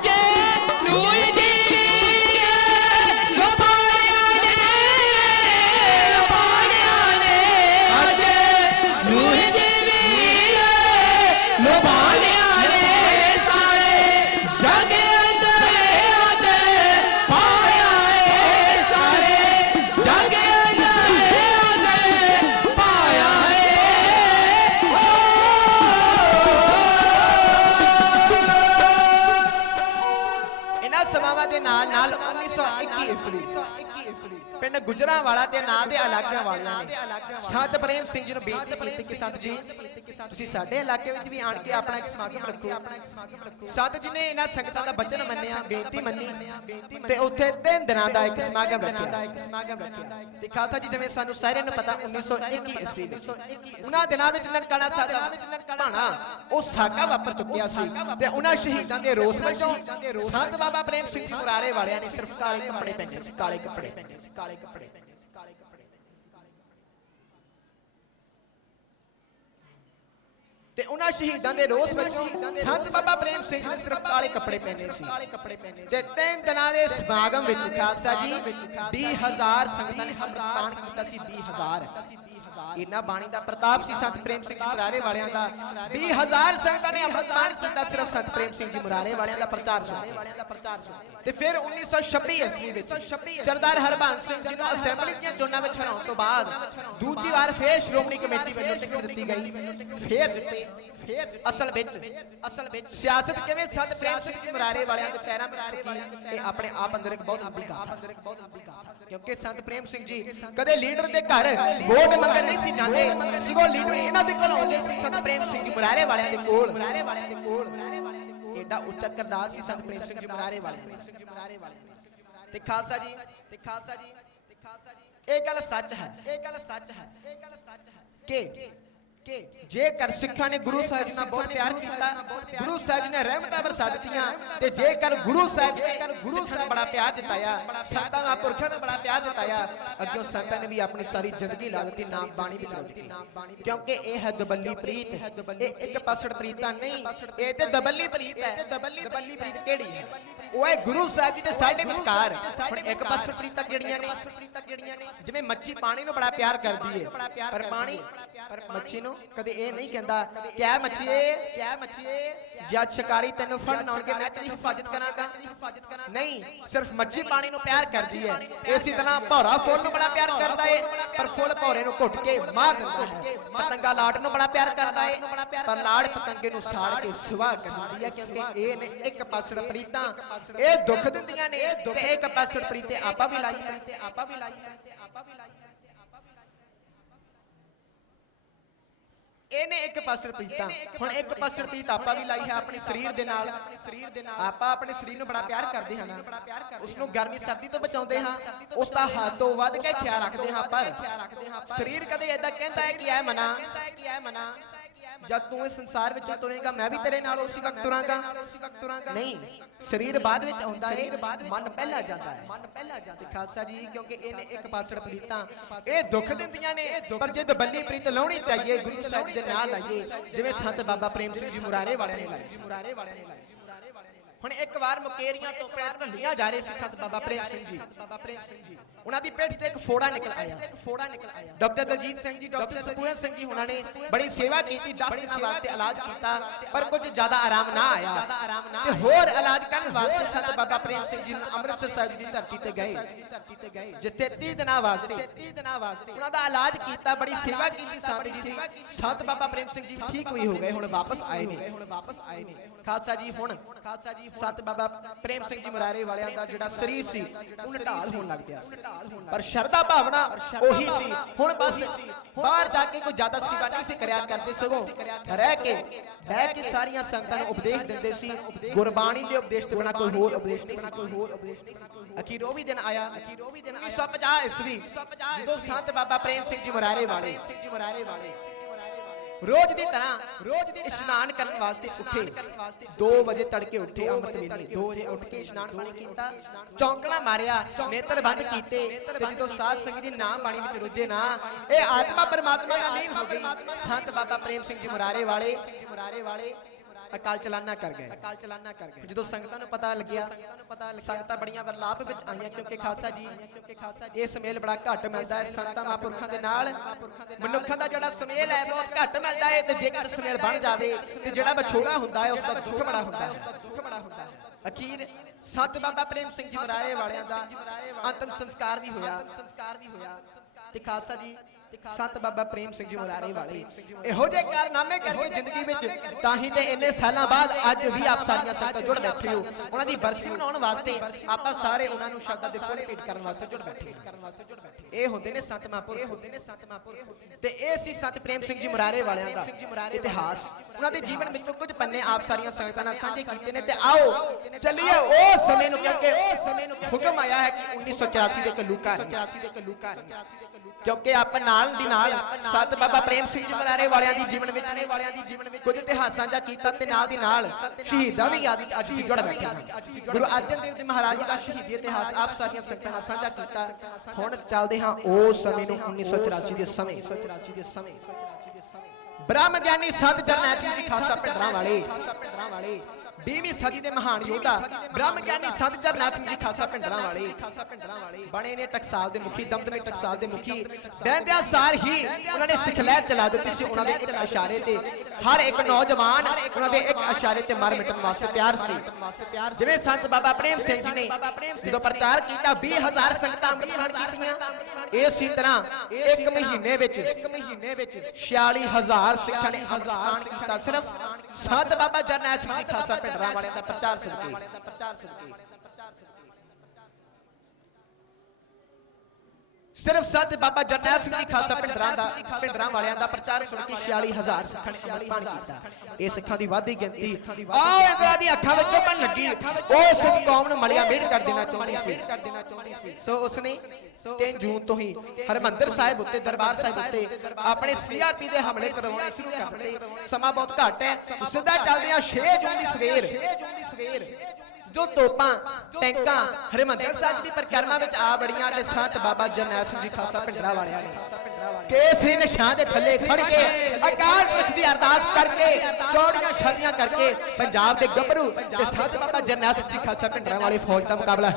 ਅੱਜ ਨੂਰ ਜੀ ਵੀਰ ਲੋਬਾਲਿਆਂ ਨੇ ਅੱਜ ਨੂਰ ਜੀ ਵੀਰ ਲੋਬਾਲਿਆਂ ਨੇ ਸਾਰੇ ਜਗ ਅੰਦਰ ਆਦਰ ਪਾਇਆ ਏ ਸਾਰੇ ਜਗ ਅੰਦਰ ਆਦਰ ਪਾਇਆ ਏ ਇਹਨਾਂ ਸਮਾਵਾਂ ਦੇ ਨਾਲ ਨਾਲ 1921 ਈਸਵੀ ਪਿੰਡ ਗੁਜਰਾਂਵਾਲਾ ਤੇ ਨਾਲ ਦੇ ਇਲਾਕਿਆਂ ਵਾਲਿਆਂ ਨੇ ਸੰਤ ਪ੍ਰੇਮ ਸਿੰਘ ਜੀ ਨੂੰ ਬੇਨਤੀ ਕੀਤੀ ਕਿ ਸੰਤ ਜੀ ਤੁਸੀਂ ਸਾਡੇ ਇਲਾਕੇ ਵਿੱਚ ਵੀ ਆਣ ਕੇ ਆਪਣਾ ਇੱਕ ਸਮਾਗਮ ਰੱਖੋ। ਸੰਤ ਜੀ ਨੇ ਇਹਨਾਂ ਸੰਗਤਾਂ ਦਾ ਬਚਨ ਮੰਨਿਆ, ਬੇਨਤੀ ਮੰਨੀ ਤੇ ਉੱਥੇ 3 ਦਿਨਾਂ ਦਾ ਇੱਕ ਸਮਾਗਮ ਰੱਖਿਆ। ਤੇ ਖਾਲਸਾ ਜੀ ਜਿਵੇਂ ਸਾਨੂੰ ਸਾਰਿਆਂ ਨੂੰ ਪਤਾ 1921 ਈਸਵੀ ਵਿੱਚ ਉਹਨਾਂ ਦਿਨਾਂ ਵਿੱਚ ਨਨਕਾਣਾ ਸਾਹਿਬ ਦਾ ਭਾਣਾ ਉਹ ਸਾਕਾ ਵਾਪਰ ਚੁੱਕਿਆ ਸੀ ਤੇ ਉਹਨਾਂ ਸ਼ਹੀਦਾਂ ਦੇ ਰੋਸ ਵਜੋਂ ਸੰਤ ਬਾਬਾ ਪ੍ਰੇਮ ਸਿੰਘ ਜੀ ਮੁਰਾਰੇ ਵਾਲਿਆਂ ਨੇ ਸਿਰਫ ਕਾਲੇ ਕੱਪੜੇ ਪਹਿਨੇ ਸੀ, ਕਾਲੇ ਕੱਪੜੇ ਤੇ ਉਹਨਾਂ ਸ਼ਹੀਦਾਂ ਦੇ ਰੋਸ ਵਜੋਂ ਸੰਤ ਬਾਬਾ ਪ੍ਰੇਮ ਸਿੰਘ ਨੇ ਸਿਰਫ ਕਾਲੇ ਕੱਪੜੇ ਪਹਿਨੇ ਸੀ ਤੇ 3 ਦਿਨਾਂ ਦੇ ਸਮਾਗਮ ਵਿੱਚ ਖਾਲਸਾ ਜੀ 20000 ਸੰਗਤਾਂ ਨੇ ਅੰਮ੍ਰਿਤਪਾਨ ਕੀਤਾ ਸੀ। 20000 ਇਹਨਾਂ ਬਾਣੀ ਦਾ ਪ੍ਰਤਾਪ ਸੀ ਸੰਤ ਪ੍ਰੇਮ ਸਿੰਘ ਜੀ ਮੁਰਾਰੇ ਵਾਲਿਆਂ ਦਾ। 20000 ਸੰਗਤਾਂ ਨੇ ਅੰਮ੍ਰਿਤਪਾਨ ਕੀਤਾ ਸਿਰਫ ਸੰਤ ਪ੍ਰੇਮ ਸਿੰਘ ਜੀ ਮੁਰਾਰੇ ਵਾਲਿਆਂ ਦਾ ਪ੍ਰਚਾਰ ਸੁਣ ਤੇ ਫਿਰ 1926 ਈਸਵੀ ਵਿੱਚ ਸਰਦਾਰ ਹਰਬੰਸ ਸਿੰਘ ਜੀ ਨੂੰ ਅਸੈਂਬਲੀ ਦੀਆਂ ਚੋਣਾਂ ਵਿੱਚ ਹਰਾਉਣ ਤੋਂ ਬਾਅਦ ਦੂਜੀ ਵਾਰ ਫੇਰ ਸ਼੍ਰੋਮਣੀ ਕਮੇਟੀ ਵੱਲੋਂ ਟਿਕਟ ਦਿੱਤੀ ਗਈ। ਫੇਰ ਦਿੱਤੇ ਅਸਲ ਵਿੱਚ ਸਿਆਸਤ ਕਿਵੇਂ ਸੰਤ ਪ੍ਰੇਮ ਸਿੰਘ ਜੀ ਮੁਰਾਰੇ ਵਾਲਿਆਂ ਦੇ ਪੈਰਾਂ ਵਿੱਚ ਇਹ ਆਪਣੇ ਆਪ ਅੰਦਰ ਇੱਕ ਬਹੁਤ ਲੰਬੀ ਗਾਥਾ ਕਿਉਂਕਿ ਸੰਤ ਪ੍ਰੇਮ ਸਿੰਘ ਜੀ ਕਦੇ ਲੀਡਰ ਦੇ ਘਰ ਵੋਟ ਮੰਗਣ ਨਹੀਂ ਸੀ ਜਾਂਦੇ, ਸਗੋਂ ਲੀਡਰ ਇਹਨਾਂ ਦੇ ਕੋਲ ਆਉਂਦੇ ਸੀ ਸੰਤ ਪ੍ਰੇਮ ਸਿੰਘ ਜੀ ਮੁਰਾਰੇ ਵਾਲਿਆਂ ਦੇ ਕੋਲ। ਐਡਾ ਉੱਚਾ ਕਰਦਾਰ ਸੀ ਸੰਤ ਪ੍ਰੇਮ ਸਿੰਘ ਜੀ ਮੁਰਾਰੇ ਵਾਲਿਆਂ ਤੇ ਖਾਲਸਾ ਜੀ ਇਹ ਗੱਲ ਸੱਚ ਹੈ ਕਿ ਜੇਕਰ ਸਿੱਖਾਂ ਨੇ ਗੁਰੂ ਸਾਹਿਬ ਜੀ ਨਾਲ ਬਹੁਤ ਪਿਆਰ ਕੀਤਾ, ਗੁਰੂ ਸਾਹਿਬ ਜੀ ਨੇ ਰਹਿਮਤਾਂ ਬਰਸਾ ਦਿੱਤੀਆਂ ਤੇ ਜੇਕਰ ਗੁਰੂ ਸਾਹਿਬ ਬੜਾ ਪਿਆਰ ਜਤਾਇਆ, ਸੰਤਾਂ ਮਹਾਂਪੁਰਖਾਂ ਨੇ ਬੜਾ ਪਿਆਰ ਜਤਾਇਆ, ਅੱਗੇ ਸੰਤਾਂ ਨੇ ਵੀ ਆਪਣੀ ਸਾਰੀ ਜ਼ਿੰਦਗੀ ਲਾ ਦਿੱਤੀ ਨਾਮ ਬਾਣੀ ਵਿੱਚ ਲਾ ਦਿੱਤੀ। ਕਿਉਂਕਿ ਇਹ ਹੈ ਦਬੱਲੀ ਪ੍ਰੀਤ, ਇਹ ਇੱਕ ਪਾਸੜ ਪ੍ਰੀਤਾਂ ਨਹੀਂ, ਇਹ ਤੇ ਦਬੱਲੀ ਪ੍ਰੀਤ ਹੈ। ਦਬੱਲੀ ਪ੍ਰੀਤ ਕਿਹੜੀ ਹੈ? ਉਹ ਹੈ ਗੁਰੂ ਸਾਹਿਬ ਜੀ ਦੇ ਸਾਡੇ ਵਿਚਕਾਰ। ਹੁਣ ਇੱਕ ਪਾਸੜ ਪ੍ਰੀਤਾਂ ਕਿਹੜੀਆਂ ਨੇ? ਜਿਵੇਂ ਮੱਛੀ ਪਾਣੀ ਨੂੰ ਬੜਾ ਪਿਆਰ ਕਰਦੀ ਹੈ ਪਰ ਮੱਛੀ ਨੂੰ ਕਦੇ ਇਹ ਨਹੀਂ ਕਹਿੰਦਾ ਕਿਆ ਮੱਛੀਏ ਜਦ ਸ਼ਿਕਾਰੀ ਤੈਨੂੰ ਫੜਨ ਆਉਣਗੇ ਮੈਂ ਤੇਰੀ ਹਿਫਾਜ਼ਤ ਕਰਾਂਗਾ। ਨਹੀਂ, ਸਿਰਫ ਮੱਛੀ ਪਾਣੀ ਨੂੰ ਪਿਆਰ ਕਰਦੀ ਹੈ। ਇਸੇ ਤਰ੍ਹਾਂ ਭੌਰਾ ਫੁੱਲ ਨੂੰ ਬੜਾ ਪਿਆਰ ਕਰਦਾ ਹੈ ਪਰ ਫੁੱਲ ਭੌਰੇ ਨੂੰ ਘੁੱਟ ਕੇ ਮਾਰ ਦਿੰਦਾ ਹੈ। ਪਤੰਗਾ ਲਾੜ ਨੂੰ ਬੜਾ ਪਿਆਰ ਕਰਦਾ ਹੈ ਪਰ ਲਾੜ ਪਤੰਗੇ ਨੂੰ ਸਾੜ ਕੇ ਸੁਆਹ ਕਰ ਦਿੰਦੀ ਹੈ। ਕਿਉਂਕਿ ਇਹ ਨੇ ਇੱਕ ਪਾਸੜ ਪ੍ਰੀਤਾਂ, ਇਹ ਦੁੱਖ ਦਿੰਦੀਆਂ ਨੇ ਤੇ ਇੱਕ ਪਾਸੜ ਪ੍ਰੀਤੇ ਆਪਾਂ ਵੀ ਲਾਈ ਇਹਨੇ ਇੱਕ ਪਾਸੜ ਪ੍ਰੀਤਾਂ। ਹੁਣ ਇੱਕ ਪਾਸੜ ਪ੍ਰੀਤ ਆਪਾਂ ਵੀ ਲਾਈ ਹੈ ਆਪਣੇ ਸਰੀਰ ਦੇ ਨਾਲ। ਆਪਾਂ ਆਪਣੇ ਸਰੀਰ ਨੂੰ ਬੜਾ ਪਿਆਰ ਕਰਦੇ ਹਾਂ ਨਾ, ਉਸ ਨੂੰ ਗਰਮੀ ਸਰਦੀ ਤੋਂ ਬਚਾਉਂਦੇ ਹਾਂ, ਉਸ ਦਾ ਹੱਦ ਤੋਂ ਵੱਧ ਕੇ ਖਿਆਲ ਰੱਖਦੇ ਹਾਂ। ਪਰ ਸਰੀਰ ਕਦੇ ਏਦਾਂ ਕਹਿੰਦਾ ਹੈ ਕਿ ਐ ਮਨਾ ਜਦ ਤੂੰ ਇਸ ਸੰਸਾਰ ਵਿੱਚ ਤੁਰੇਗਾ ਮੈਂ ਵੀ ਤੇਰੇ ਨਾਲ ਉਸੇ ਵਕਤ ਤੁਰਾਂਗਾ। ਨਹੀਂ, ਸਰੀਰ ਬਾਅਦ ਵਿੱਚ ਆਉਂਦਾ ਹੈ, ਮਨ ਪਹਿਲਾਂ ਜਾਂਦਾ ਹੈ। ਖਾਲਸਾ ਜੀ ਕਿਉਂਕਿ ਇਹਨੇ ਇੱਕ ਪਾਸੜ ਪ੍ਰੀਤਾਂ ਇਹ ਦੁੱਖ ਦਿੰਦੀਆਂ ਨੇ ਪਰ ਜੇ ਦਬੱਲੀ ਪ੍ਰੀਤ ਲਾਉਣੀ ਚਾਹੀਏ ਗੁਰੂ ਸਾਹਿਬ ਦੇ ਨਾਲ ਲਾਈਏ ਜਿਵੇਂ ਸੰਤ ਬਾਬਾ ਪ੍ਰੇਮ ਸਿੰਘ ਜੀ ਮੁਰਾਰੇ ਵਾਲਿਆਂ ਨੇ ਲਾਈ। ਹੁਣ ਇੱਕ ਵਾਰ ਮੁਕੇਰੀਆਂ ਤੋਂ ਪੈਰ ਢੱਲੀਆਂ ਜਾ ਰਹੇ ਸੀ ਸੰਤ ਬਾਬਾ ਪ੍ਰੇਮ ਸਿੰਘ ਜੀ। ਉਹਨਾਂ ਦੀ ਪੇਟ ਤੇ ਇੱਕ ਫੋੜਾ ਨਿਕਲ ਆਇਆ। ਡਾਕਟਰ ਦਲਜੀਤ ਸਿੰਘ ਜੀ, ਡਾਕਟਰ ਸਪੂਰਨ ਸਿੰਘ ਜੀ ਉਹਨਾਂ ਨੇ ਬੜੀ ਸੇਵਾ ਕੀਤੀ, 10 ਦਿਨਾਂ ਵਾਸਤੇ ਇਲਾਜ ਕੀਤਾ ਪਰ ਕੁਝ ਜ਼ਿਆਦਾ ਆਰਾਮ ਨਾ ਆਇਆ ਤੇ ਹੋਰ ਇਲਾਜ ਕਰਨ ਵਾਸਤੇ ਸੰਤ ਬਾਬਾ ਪ੍ਰੇਮ ਸਿੰਘ ਜੀ ਅੰਮ੍ਰਿਤਸਰ ਸਾਹਿਬ ਦੀ ਧਰਤੀ ਤੇ ਗਏ ਜਿੱਥੇ 30 ਦਿਨਾਂ ਵਾਸਤੇ ਉਹਨਾਂ ਦਾ ਇਲਾਜ ਕੀਤਾ, ਬੜੀ ਸੇਵਾ ਕੀਤੀ ਸੰਤ ਜੀ ਦੀ। ਸੰਤ ਬਾਬਾ ਪ੍ਰੇਮ ਸਿੰਘ ਜੀ ਠੀਕ ਵੀ ਹੋ ਗਏ, ਹੁਣ ਵਾਪਸ ਆਏ ਨੇ। ਖਾਲਸਾ ਜੀ ਹੁਣ ਸੰਤ ਬਾਬਾ ਪ੍ਰੇਮ ਸਿੰਘ ਜੀ ਮੁਰਾਰੇ ਵਾਲਿਆਂ ਦਾ ਜਿਹੜਾ ਸਰੀਰ ਸੀ ਉਹ ਢਾਲ ਹੋਣ ਲੱਗ ਪਿਆ ਪਰ ਸ਼ਰਧਾ ਭਾਵਨਾ ਉਹੀ ਸੀ। ਹੁਣ ਬਸ ਬਾਹਰ ਜਾ ਕੇ ਕੋਈ ਜ਼ਿਆਦਾ ਸੇਵਾ ਨਹੀਂ ਸੀ ਕਰਿਆ ਕਰਦੇ, ਸਗੋਂ ਬਹਿ ਕੇ ਸਾਰੀਆਂ ਸੰਗਤਾਂ ਨੂੰ ਉਪਦੇਸ਼ ਦਿੰਦੇ ਸੀ। ਗੁਰਬਾਣੀ ਦੇ ਉਪਦੇਸ਼ ਤੋਂ ਬਿਨਾਂ ਕੋਈ ਹੋਰ ਉਪਦੇਸ਼ ਨਹੀਂ ਸੀ। ਅਖੀਰ ਉਹ ਵੀ ਦਿਨ ਆਇਆ 1950 ਈਸਵੀ ਜਦੋਂ ਸੰਤ ਬਾਬਾ ਪ੍ਰੇਮ ਸਿੰਘ ਜੀ ਮੁਰਾਰੇ ਵਾਲੇ ਰੋਜ਼ ਦੀ ਤਰ੍ਹਾਂ ਇਸ਼ਨਾਨ ਕਰਨ ਵਾਸਤੇ ਉੱਠੇ। 2 ਵਜੇ ਤੜਕੇ ਉੱਠੇ, ਅੰਮ੍ਰਿਤ ਵੇਲੇ 2 ਵਜੇ ਉੱਠ ਕੇ ਇਸ਼ਨਾਨ ਪਾਣੀ ਕੀਤਾ, ਚੌਂਕੜਾ ਮਾਰਿਆ, ਨੇਤਰ ਬੰਦ ਕੀਤੇ ਤੇ ਜਦੋਂ ਸਾਧ ਸੰਗਤ ਦੀ ਨਾਮ ਬਾਣੀ ਵਿੱਚ ਰੁੱਝੇ ਨਾ ਇਹ ਆਤਮਾ ਪਰਮਾਤਮਾ ਨਾਲ ਲੀਨ ਹੋ ਗਈ। ਸੰਤ ਬਾਬਾ ਪ੍ਰੇਮ ਸਿੰਘ ਜੀ ਮੁਰਾਰੇ ਵਾਲੇ ਅਕਾਲ ਚਲਾਨਾ ਕਰ ਗਏ। ਜਦੋਂ ਸੰਗਤਾਂ ਨੂੰ ਪਤਾ ਲੱਗਿਆ, ਸੰਗਤਾਂ ਬੜੀਆਂ ਵਰਲਾਪ ਵਿੱਚ ਆਈਆਂ ਕਿਉਂਕਿ ਖਾਲਸਾ ਜੀ ਇਹ ਸੁਮੇਲ ਬੜਾ ਘੱਟ ਮਿਲਦਾ ਹੈ ਸੰਤਾਂ ਮਹਾਂਪੁਰਖਾਂ ਦੇ ਨਾਲ। ਮਨੁੱਖਾਂ ਦਾ ਜਿਹੜਾ ਸੁਮੇਲ ਹੈ ਬਹੁਤ ਘੱਟ ਮਿਲਦਾ ਹੈ ਤੇ ਜੇਕਰ ਸੁਮੇਲ ਬਣ ਜਾਵੇ ਤੇ ਜਿਹੜਾ ਵਿਛੋੜਾ ਹੁੰਦਾ ਹੈ ਉਸ ਦਾ ਦੁੱਖ ਬੜਾ ਹੁੰਦਾ ਹੈ। ਅਖੀਰ ਸੰਤ ਬਾਬਾ ਪ੍ਰੇਮ ਸਿੰਘ ਜੀ ਮਰਾਏ ਵਾਲਿਆਂ ਦਾ ਅੰਤਮ ਸੰਸਕਾਰ ਵੀ ਹੋਇਆ ਤੇ ਖਾਲਸਾ ਜੀ ਸੰਤ ਬਾਬਾ ਪ੍ਰੇਮ ਸਿੰਘ ਜੀ ਮੁਰਾਰੇ ਵਾਲੇ ਇਹੋ ਜਿਹੇ ਕਾਰਨਾਮੇ ਕਰਕੇ ਜ਼ਿੰਦਗੀ ਵਿੱਚ ਤਾਂ ਹੀ ਤੇ ਇੰਨੇ ਸਾਲਾਂ ਬਾਅਦ ਅੱਜ ਵੀ ਆਪ ਸਾਰੀਆਂ ਸੰਗਤਾਂ ਜੁੜ ਬੈਠੇ ਹੋ। ਉਹਨਾਂ ਦੀ ਬਰਸੀ ਮਨਾਉਣ ਵਾਸਤੇ ਆਪਾਂ ਸਾਰੇ ਉਹਨਾਂ ਨੂੰ ਸ਼ਰਧਾ ਦੇ ਫੁੱਲ ਭੇਟ ਕਰਨ ਵਾਸਤੇ ਜੁੜ ਬੈਠੇ। ਇਹ ਹੁੰਦੇ ਨੇ ਸੰਤ ਮਹਾਂਪੁਰਖ ਤੇ ਇਹ ਸੀ ਸੰਤ ਪ੍ਰੇਮ ਸਿੰਘ ਜੀ ਮੁਰਾਰੇ ਵਾਲਿਆਂ ਦਾ ਇਤਿਹਾਸ। ਉਹਨਾਂ ਦੇ ਜੀਵਨ ਵਿੱਚੋਂ ਕੁਝ ਪੰਨੇ ਆਪ ਸਾਰੀਆਂ ਸੰਗਤਾਂ ਨਾਲ ਸਾਂਝੇ ਕੀਤੇ ਨੇ ਤੇ ਆਓ ਚੱਲੀਏ ਉਹ ਸਮੇਂ ਨੂੰ ਕਿਉਂਕਿ ਹੁਕਮ ਆਇਆ ਹੈ ਕਿ 1984 ਦੇ ਕਲੂਕਾ ਕਿਉਂਕਿ ਆਪ ਨਾਲ ਦੀ ਨਾਲ ਸੰਤ ਬਾਬਾ ਪ੍ਰੇਮ ਸਿੰਘ ਜੀ ਮੁਰਾਰੇ ਵਾਲਿਆਂ ਦੀ ਜੀਵਨ ਵਿੱਚ ਕੁਝ ਇਤਿਹਾਸ ਸਾਂਝਾ ਕੀਤਾ ਤੇ ਨਾਲ ਦੀ ਨਾਲ ਸ਼ਹੀਦਾਂ ਦੀ ਯਾਦ ਵਿੱਚ ਅੱਜ ਅਸੀਂ ਜੁੜ ਬੈਠੇ ਹਾਂ। ਗੁਰੂ ਅਰਜਨ ਦੇਵ ਜੀ ਮਹਾਰਾਜ ਜੀ ਦਾ ਸ਼ਹੀਦੀ ਇਤਿਹਾਸ ਆਪ ਸਾਰੀਆਂ ਸੰਗਤਾਂ ਨਾਲ ਸਾਂਝਾ ਕੀਤਾ। ਹੁਣ ਚੱਲਦੇ ਹਾਂ ਉਸ ਸਮੇਂ ਨੂੰ 1984 ਦੇ ਸਮੇਂ। ਬ੍ਰਹਮ ਗਿਆਨੀ ਸੰਤ ਜਰਨੈਲ ਸਿੰਘ ਜੀ ਖਾਲਸਾ ਪਿੰਡਰਾਂ ਵਾਲੇ 20ਵੀਂ ਸਦੀ ਦੇ ਮਹਾਨ ਯੋਧਾ ਬ੍ਰਹਮ ਗਿਆਨੀ ਸੰਤ ਜਰਨੈਲ ਸਿੰਘ ਜੀ ਖਾਲਸਾ ਪਿੰਡਰਾਂ ਵਾਲੇ ਬਣੇ ਨੇ ਟਕਸਾਲ ਦੇ ਮੁਖੀ, ਦਮਦਮੇ ਟਕਸਾਲ ਦੇ ਮੁਖੀ। ਬਹਿੰਦਿਆਂ ਸਾਰ ਹੀ ਉਹਨਾਂ ਨੇ ਸਿਖਲਾਈ ਚਲਾ ਦਿੱਤੀ ਸੀ। ਉਹਨਾਂ ਦੇ ਇੱਕ ਇਸ਼ਾਰੇ ਤੇ ਹਰ ਇੱਕ ਨੌਜਵਾਨ ਉਹਨਾਂ ਦੇ ਇੱਕ ਇਸ਼ਾਰੇ ਤੇ ਮਰ ਮਿਟਣ ਵਾਸਤੇ ਤਿਆਰ ਸੀ। ਜਿਵੇਂ ਸੰਤ ਬਾਬਾ ਪ੍ਰੇਮ ਸਿੰਘ ਜੀ ਨੇ ਜਦੋਂ ਪ੍ਰਚਾਰ ਕੀਤਾ 20,000 ਸੰਗਤਾਂ ਅੰਮ੍ਰਿਤ ਛਕਣ ਕੀਤੀਆਂ। ਇਸੇ ਤਰ੍ਹਾਂ ਇੱਕ ਮਹੀਨੇ ਵਿੱਚ 46,000 ਸਿੱਖਾਂ ਨੇ ਅੰਮ੍ਰਿਤ ਕੀਤਾ ਸਿਰਫ ਸੰਤ ਬਾਬਾ ਜਰਨੈਲ ਸਿੰਘ ਜੀ ਖਾਲਸਾ ਪਿੰਡਰਾਂ ਵਾਲਿਆਂ ਦਾ ਪ੍ਰਚਾਰ ਸੁਣ ਕੇ। ਸਿਰਫ ਸੰਤ ਬਾਬਾ ਜਰਨੈਲ ਸਿੰਘ ਜੀ ਖਾਲਸਾ ਪਿੰਡਰਾਂ ਵਾਲਿਆਂ ਦਾ ਪ੍ਰਚਾਰ ਸੁਣ ਕੇ 46,000 ਸਿੱਖਾਂ ਨੇ ਅੰਮ੍ਰਿਤ ਕੀਤਾ। ਇਹ ਸਿੱਖਾਂ ਦੀ ਵਾਧੀ ਗਿਣਤੀ ਆਹ ਇੰਦਰਾ ਦੀ ਅੱਖਾਂ ਵਿੱਚ ਚੁਭਣ ਲੱਗੀ। ਉਹ ਸਿੱਖ ਕੌਮ ਨੂੰ ਮਲਿਆ ਮਿਹਰ ਕਰ ਦੇਣਾ ਚਾਹੁੰਦੀ ਸੀ। ਸੋ ਉਸਨੇ 3 ਜੂਨ ਤੋਂ ਹੀ ਹਰਮੰਦਰ ਸਾਹਿਬ ਉੱਤੇ ਦਰਬਾਰ ਸਾਹਿਬ ਉੱਤੇ ਆਪਣੇ ਸੀਆਰਪੀ ਦੇ ਹਮਲੇ ਕਰਵਾਉਣੇ ਸ਼ੁਰੂ ਕਰ ਦਿੱਤੇ। ਸਮਾਂ ਬਹੁਤ ਘੱਟ ਹੈ। ਸਿੱਧਾ ਚੱਲਦੇ ਆ 6 ਜੂਨ ਦੀ ਸਵੇਰ ਜੋ ਤੋਪਾਂ ਟੈਂਕਾਂ ਹਰਮੰਦਰ ਸਾਹਿਬ ਦੀ ਪਰਿਕਰਮਾ ਵਿੱਚ ਆ ਵੜੀਆਂ ਤੇ ਸੰਤ ਬਾਬਾ ਜਰਨੈਲ ਸਿੰਘ ਜੀ ਖਾਲਸਾ ਪਿੰਡਰਾਂ ਵਾਲਿਆਂ ਨੇ ਕੇਸਰੀ ਨਿਸ਼ਾਨ ਦੇ ਥੱਲੇ ਖੜ ਕੇ ਅਕਾਲ ਪੁਰਖ ਦੀ ਅਰਦਾਸ ਕਰਕੇ ਚੌੜੀਆਂ ਛਾਤੀਆਂ ਕਰਕੇ ਪੰਜਾਬ ਦੇ ਗੱਭਰੂ ਤੇ ਸੰਤ ਬਾਬਾ ਜਰਨੈਲ ਸਿੰਘ ਜੀ ਖਾਲਸਾ ਪਿੰਡਰਾਂ ਵਾਲੀ ਫੌਜ ਦਾ ਮੁਕਾਬਲਾ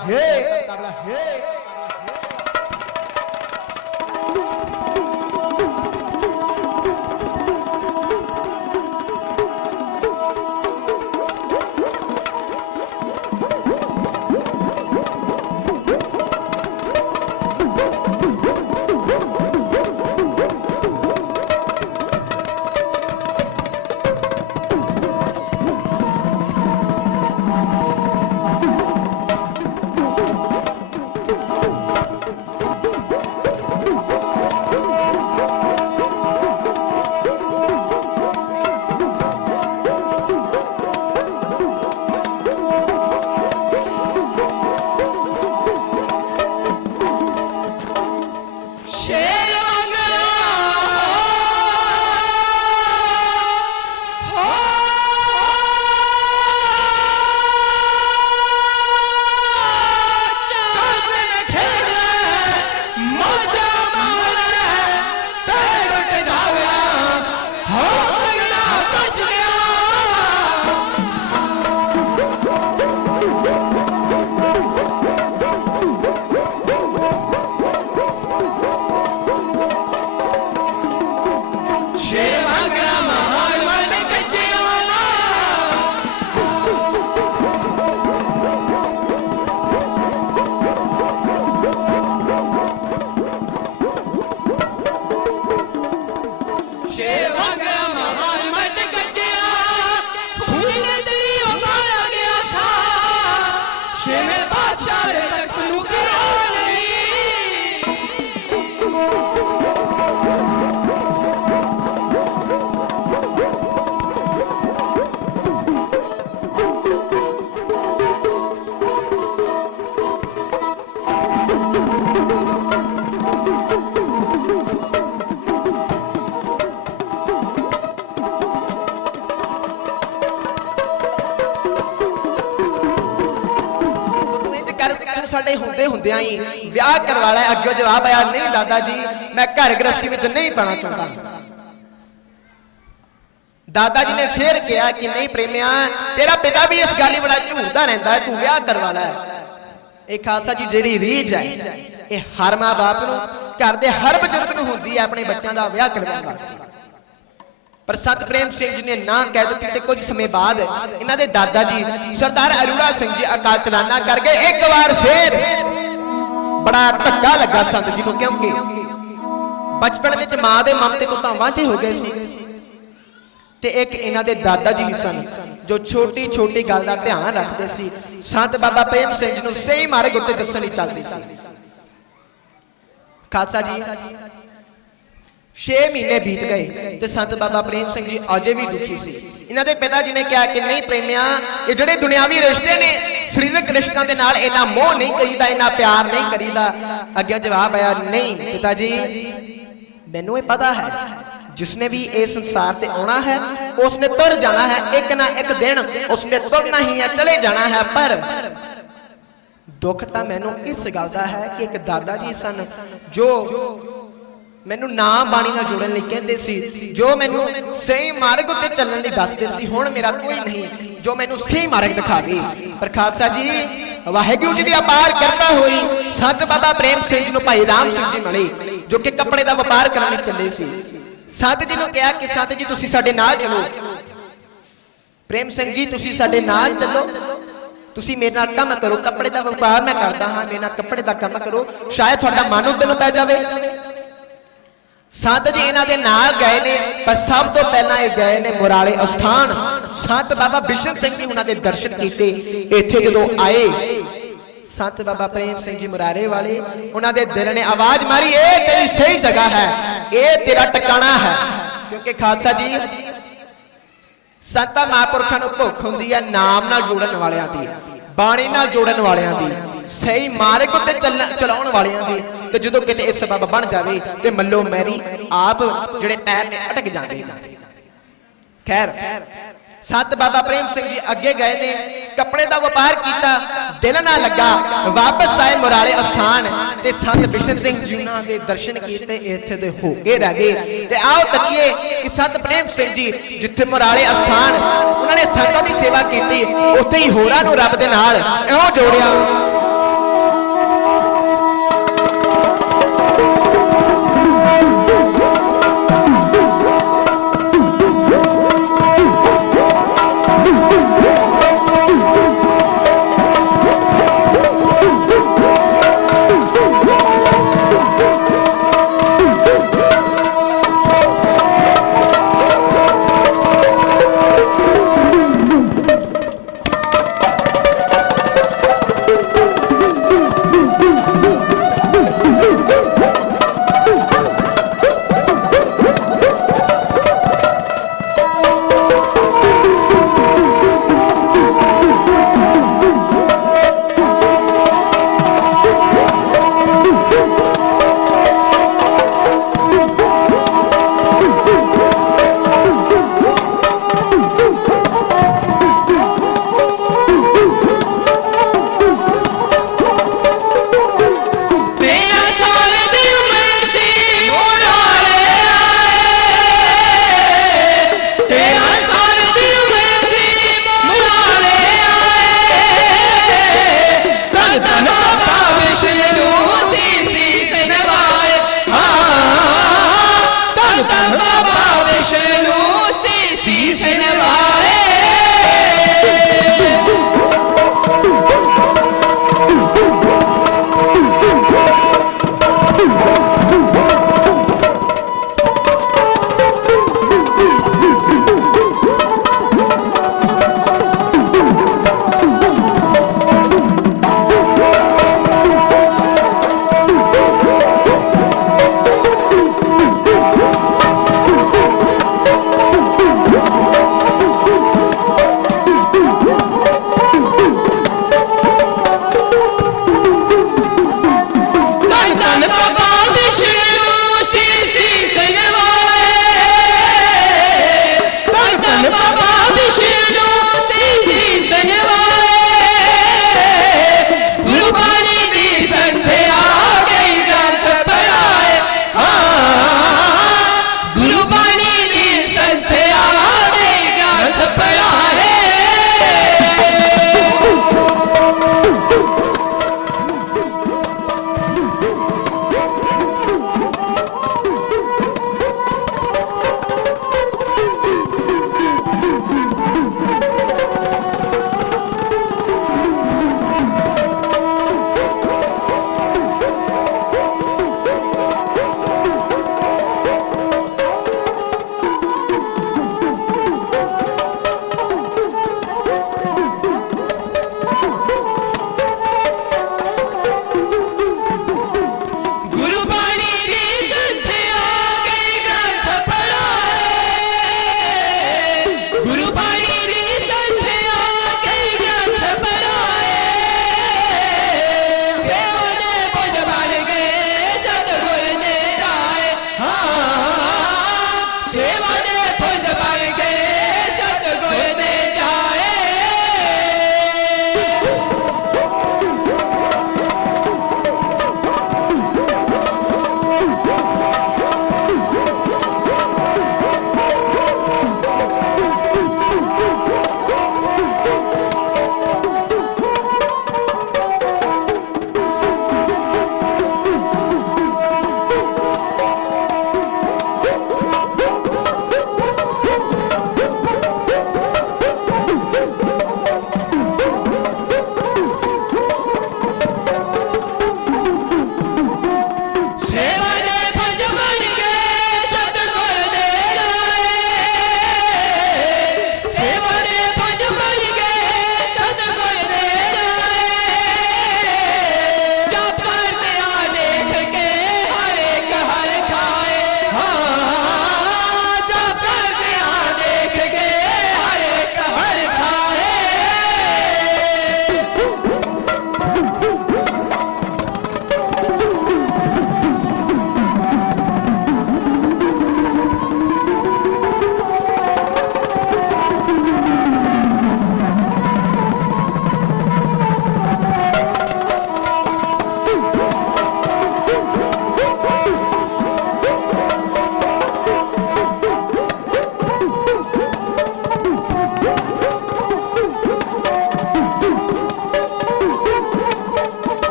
ਸਾਡੇ ਹੁੰਦਿਆਂ ਹੀ ਵਿਆਹ ਕਰਵਾ ਲਿਆ। ਅੱਗੇ ਜਵਾਬ ਆਇਆ ਨਹੀਂ ਦਾਦਾ ਜੀ ਮੈਂ ਘਰ ਗ੍ਰਸਤੀ ਵਿੱਚ ਨਹੀਂ ਪੈਣਾ ਚਾਹੁੰਦਾ। ਦਾਦਾ ਜੀ ਨੇ ਫੇਰ ਕਿਹਾ ਕਿ ਨਹੀਂ ਪ੍ਰੇਮਿਆ, ਤੇਰਾ ਪਿਤਾ ਵੀ ਇਸ ਗੱਲ ਹੀ ਬੜਾ ਝੂਰਦਾ ਰਹਿੰਦਾ ਹੈ, ਤੂੰ ਵਿਆਹ ਕਰਵਾ ਲੈ। ਇਹ ਖਾਲਸਾ ਜੀ ਜਿਹੜੀ ਰੀਝ ਹੈ ਇਹ ਹਰ ਮਾਂ ਬਾਪ ਨੂੰ, ਘਰ ਦੇ ਹਰ ਬਜ਼ੁਰਗ ਨੂੰ ਹੁੰਦੀ ਹੈ ਆਪਣੇ ਬੱਚਿਆਂ ਦਾ ਵਿਆਹ ਕਰਵਾਉਣ ਵਾਸਤੇ। ਪਰ ਸੰਤ ਪ੍ਰੇਮ ਸਿੰਘ ਜੀ ਨੇ ਨਾ ਕਹਿ ਦਿੱਤੀ ਤੇ ਕੁਝ ਸਮੇਂ ਬਾਅਦ ਇਹਨਾਂ ਦੇ ਦਾਦਾ ਜੀ ਸਰਦਾਰ ਅਰੋੜਾ ਸਿੰਘ ਜੀ ਅਕਾਲ ਚਲਾਣਾ ਕਰ ਗਏ। ਇੱਕ ਵਾਰ ਫੇਰ ਬੜਾ ਧੱਕਾ ਲੱਗਾ ਸੰਤ ਜੀ ਨੂੰ, ਕਿਉਂਕਿ ਬਚਪਨ ਵਿੱਚ ਮਾਂ ਦੇ ਮਮਤੇ ਤੋਂ ਤਾਂ ਵਾਂਝੇ ਹੋ ਗਏ ਸੀ ਤੇ ਇੱਕ ਇਹਨਾਂ ਦੇ ਦਾਦਾ ਜੀ ਵੀ ਸਨ ਜੋ ਛੋਟੀ ਛੋਟੀ ਗੱਲ ਦਾ ਧਿਆਨ ਰੱਖਦੇ ਸੀ। ਸੰਤ ਬਾਬਾ ਪ੍ਰੇਮ ਸਿੰਘ ਜੀ ਨੂੰ ਸਹੀ ਮਾਰਗ ਉੱਤੇ ਦੱਸਣੀ ਚੱਲਦੀ ਸੀ। ਖਾਲਸਾ ਜੀ 6 ਮਹੀਨੇ ਬੀਤ ਗਏ ਤੇ ਸੰਤ ਬਾਬਾ ਪ੍ਰੇਮ ਸਿੰਘ ਜੀ ਅਜੇ ਵੀ ਦੁਖੀ ਸੀ। ਇਹਨਾਂ ਦੇ ਪਿਤਾ ਜੀ ਨੇ ਕਿਹਾ ਕਿ ਨਹੀਂ ਪ੍ਰੇਮਿਆ, ਇਹ ਜਿਹੜੇ ਦੁਨਿਆਵੀ ਰਿਸ਼ਤੇ ਨੇ, ਸਰੀਰਕ ਰਿਸ਼ਤਿਆਂ ਦੇ ਨਾਲ ਇੰਨਾ ਮੋਹ ਨਹੀਂ ਕਰੀਦਾ, ਇੰਨਾ ਪਿਆਰ ਨਹੀਂ ਕਰੀਦਾ। ਅੱਗੇ ਜਵਾਬ ਆਇਆ, ਨਹੀਂ ਪਿਤਾ ਜੀ, ਮੈਨੂੰ ਇਹ ਪਤਾ ਹੈ जिसने भी इस संसार से आना है उसने तुर जाना है, एक ना एक दिन उसने तुरना ही है, चले जाना है। पर दुख तो मैनू इस गल दा है कि एक दादा जी सन जो मैनू नाम बाणी नाल जुड़न लई कहंदे सी, जो मैनू सही मार्ग उत्ते चलण लई दसदे सी। हुण मेरा कोई नहीं जो मैनू सही मार्ग दिखावे। पर खालसा जी वाहिगुरू जी दी अपार किरपा होई, संत बाबा प्रेम सिंह जी नूं भाई राम सिंह जी मिले जो कि कपड़े दा व्यापार करन लई चले सी। संत जी ने कहा कि संत जी तुसी साडे नाल चलो, प्रेम सिंह जी तुसी साडे नाल चलो, तुसी मेरे नाल काम करो, कपड़े दा व्यापार मैं करदा हां, मेरे नाल कपड़े दा काम करो, शायद तुहाडा मन उधर पै जावे। संत जी इन्हां दे नाल गए ने, पर सब तो पहला ये गए ने मुराले अस्थान। संत बाबा बिशन सिंह जी उन्हां दे दर्शन कीते। इत्थे जदों आए संत बाबा प्रेम सिंह जी मुरारे वाले, उन्होंने दिल ने आवाज मारी, ए तेरी सही जगह है, ए तेरा टिकाना है। क्योंकि खालसा जी संतां महापुरखां नूं भुख हुंदी है नाम नाल जोड़न वालियां दी, बाणी नाल जोड़न वालियां दी, सही मार्ग उत्ते चलाउण वालियां दी। ते जदों किते इस सबब बन जावे ते मल्लो मैरी आप जिहड़े पैर ने अटक जांदे। खैर संत बाबा प्रेम सिंह जी अगे गए ने, कपड़े का व्यापार किया, दिल ना लगा, वापस आए मुराले अस्थान ते संत बिशन सिंह जी के दर्शन किए, इत्थे दे हो के रह गए। ते आओ तकीए कि संत प्रेम सिंह जी जिथे मुराले अस्थान उन्होंने संतां दी सेवा की, उत्थे ही होरां नूं रब दे नाल इउं जोड़िया।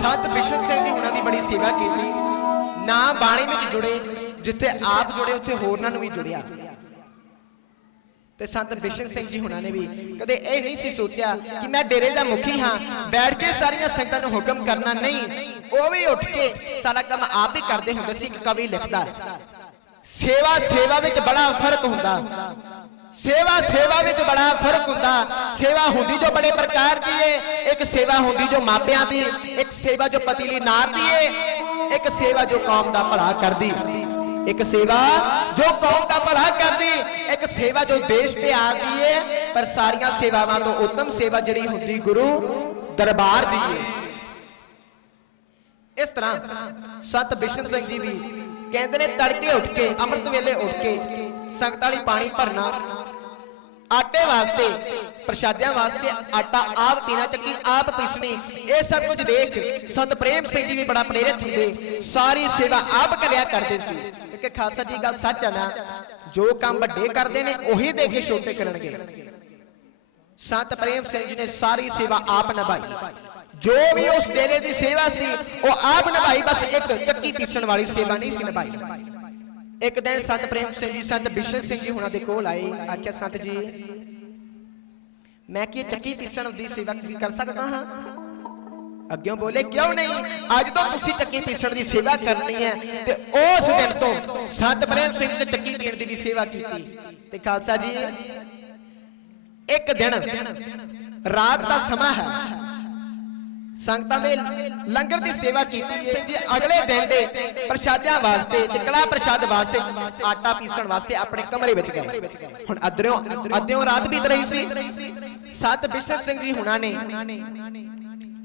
संत बिशन सिंह जी हुणां दी बड़ी सेवा कीती। ना बाणी विच जुड़े, जिथे आप जुड़े उत्थे होरनां नूं भी जुड़िया। ते संत बिशन सिंह जी हुणां ने भी कदे ये नहीं सी सोचिया कि मैं डेरे दा मुखी हाँ, बैठ के सारियां संगतां नूं हुक्म करना नहीं। वो भी उठ के सारा काम आप ही करते हुंदे सी। एक कवि लिखदा सेवा सेवा विच बड़ा फर्क हुंदा, सेवा सेवा विच बड़ा फर्क हुंदा। सेवा हुंदी जो बड़े प्रकार दी है, एक सेवा हुंदी जो मापियां दी, एक सेवा जो पतीली नार दी है, एक सेवा जो कौम दा भला करदी, एक सेवा जो कौम का भला करदी, एक सेवा जो देश प्यार दी है। पर सारियां सेवावां तो उत्तम सेवा जिहड़ी हुंदी गुरु दरबार दी है। इस तरह संत बिशन सिंह जी भी कहते ने तड़के उठ के अमृत वेले उठ के संगत वाली पानी भरना, आटे वास्ते प्रशादियां वास्ते आटा आप पीना, चक्की आप पीसनी। ये सब कुछ देख संत प्रेम सिंह जी भी बड़ा प्रेरित होंगे, सारी सेवा आप करया करते सी। क्योंकि खालसा जी गल सच है ना, जो काम बड़े करते हैं उही देख के छोटे करनगे। संत प्रेम सिंह जी ने सारी सेवा आप निभाई, जो भी उस डेरे की सेवा सी वो आप निभाई। बस एक चक्की पीसण वाली सेवा नहीं सी निभाई। एक दिन संत प्रेम सिंह जी संत बिशन सिंह जी हुणां दे कोल आए, आख्या संत जी मैं कि चक्की पीसण दी सेवा कर सकता हाँ? अग्यों बोले क्यों नहीं, अज तो तुसी चक्की पीसण दी सेवा करनी है। ते उस दिन तो संत प्रेम सिंह ने चक्की पीण दी भी सेवा की। ते खालसा जी एक दिन रात का समा है, संगतां दे लंगर की सेवा की जी। अगले दिन दे प्रशादियां वास्ते ते कड़ा प्रशाद वास्ते आटा पीसण वास्ते अपने कमरे विच गए। हुण अद्यों रात बीत रही सी। संत बिशन सिंह जी हुणां ने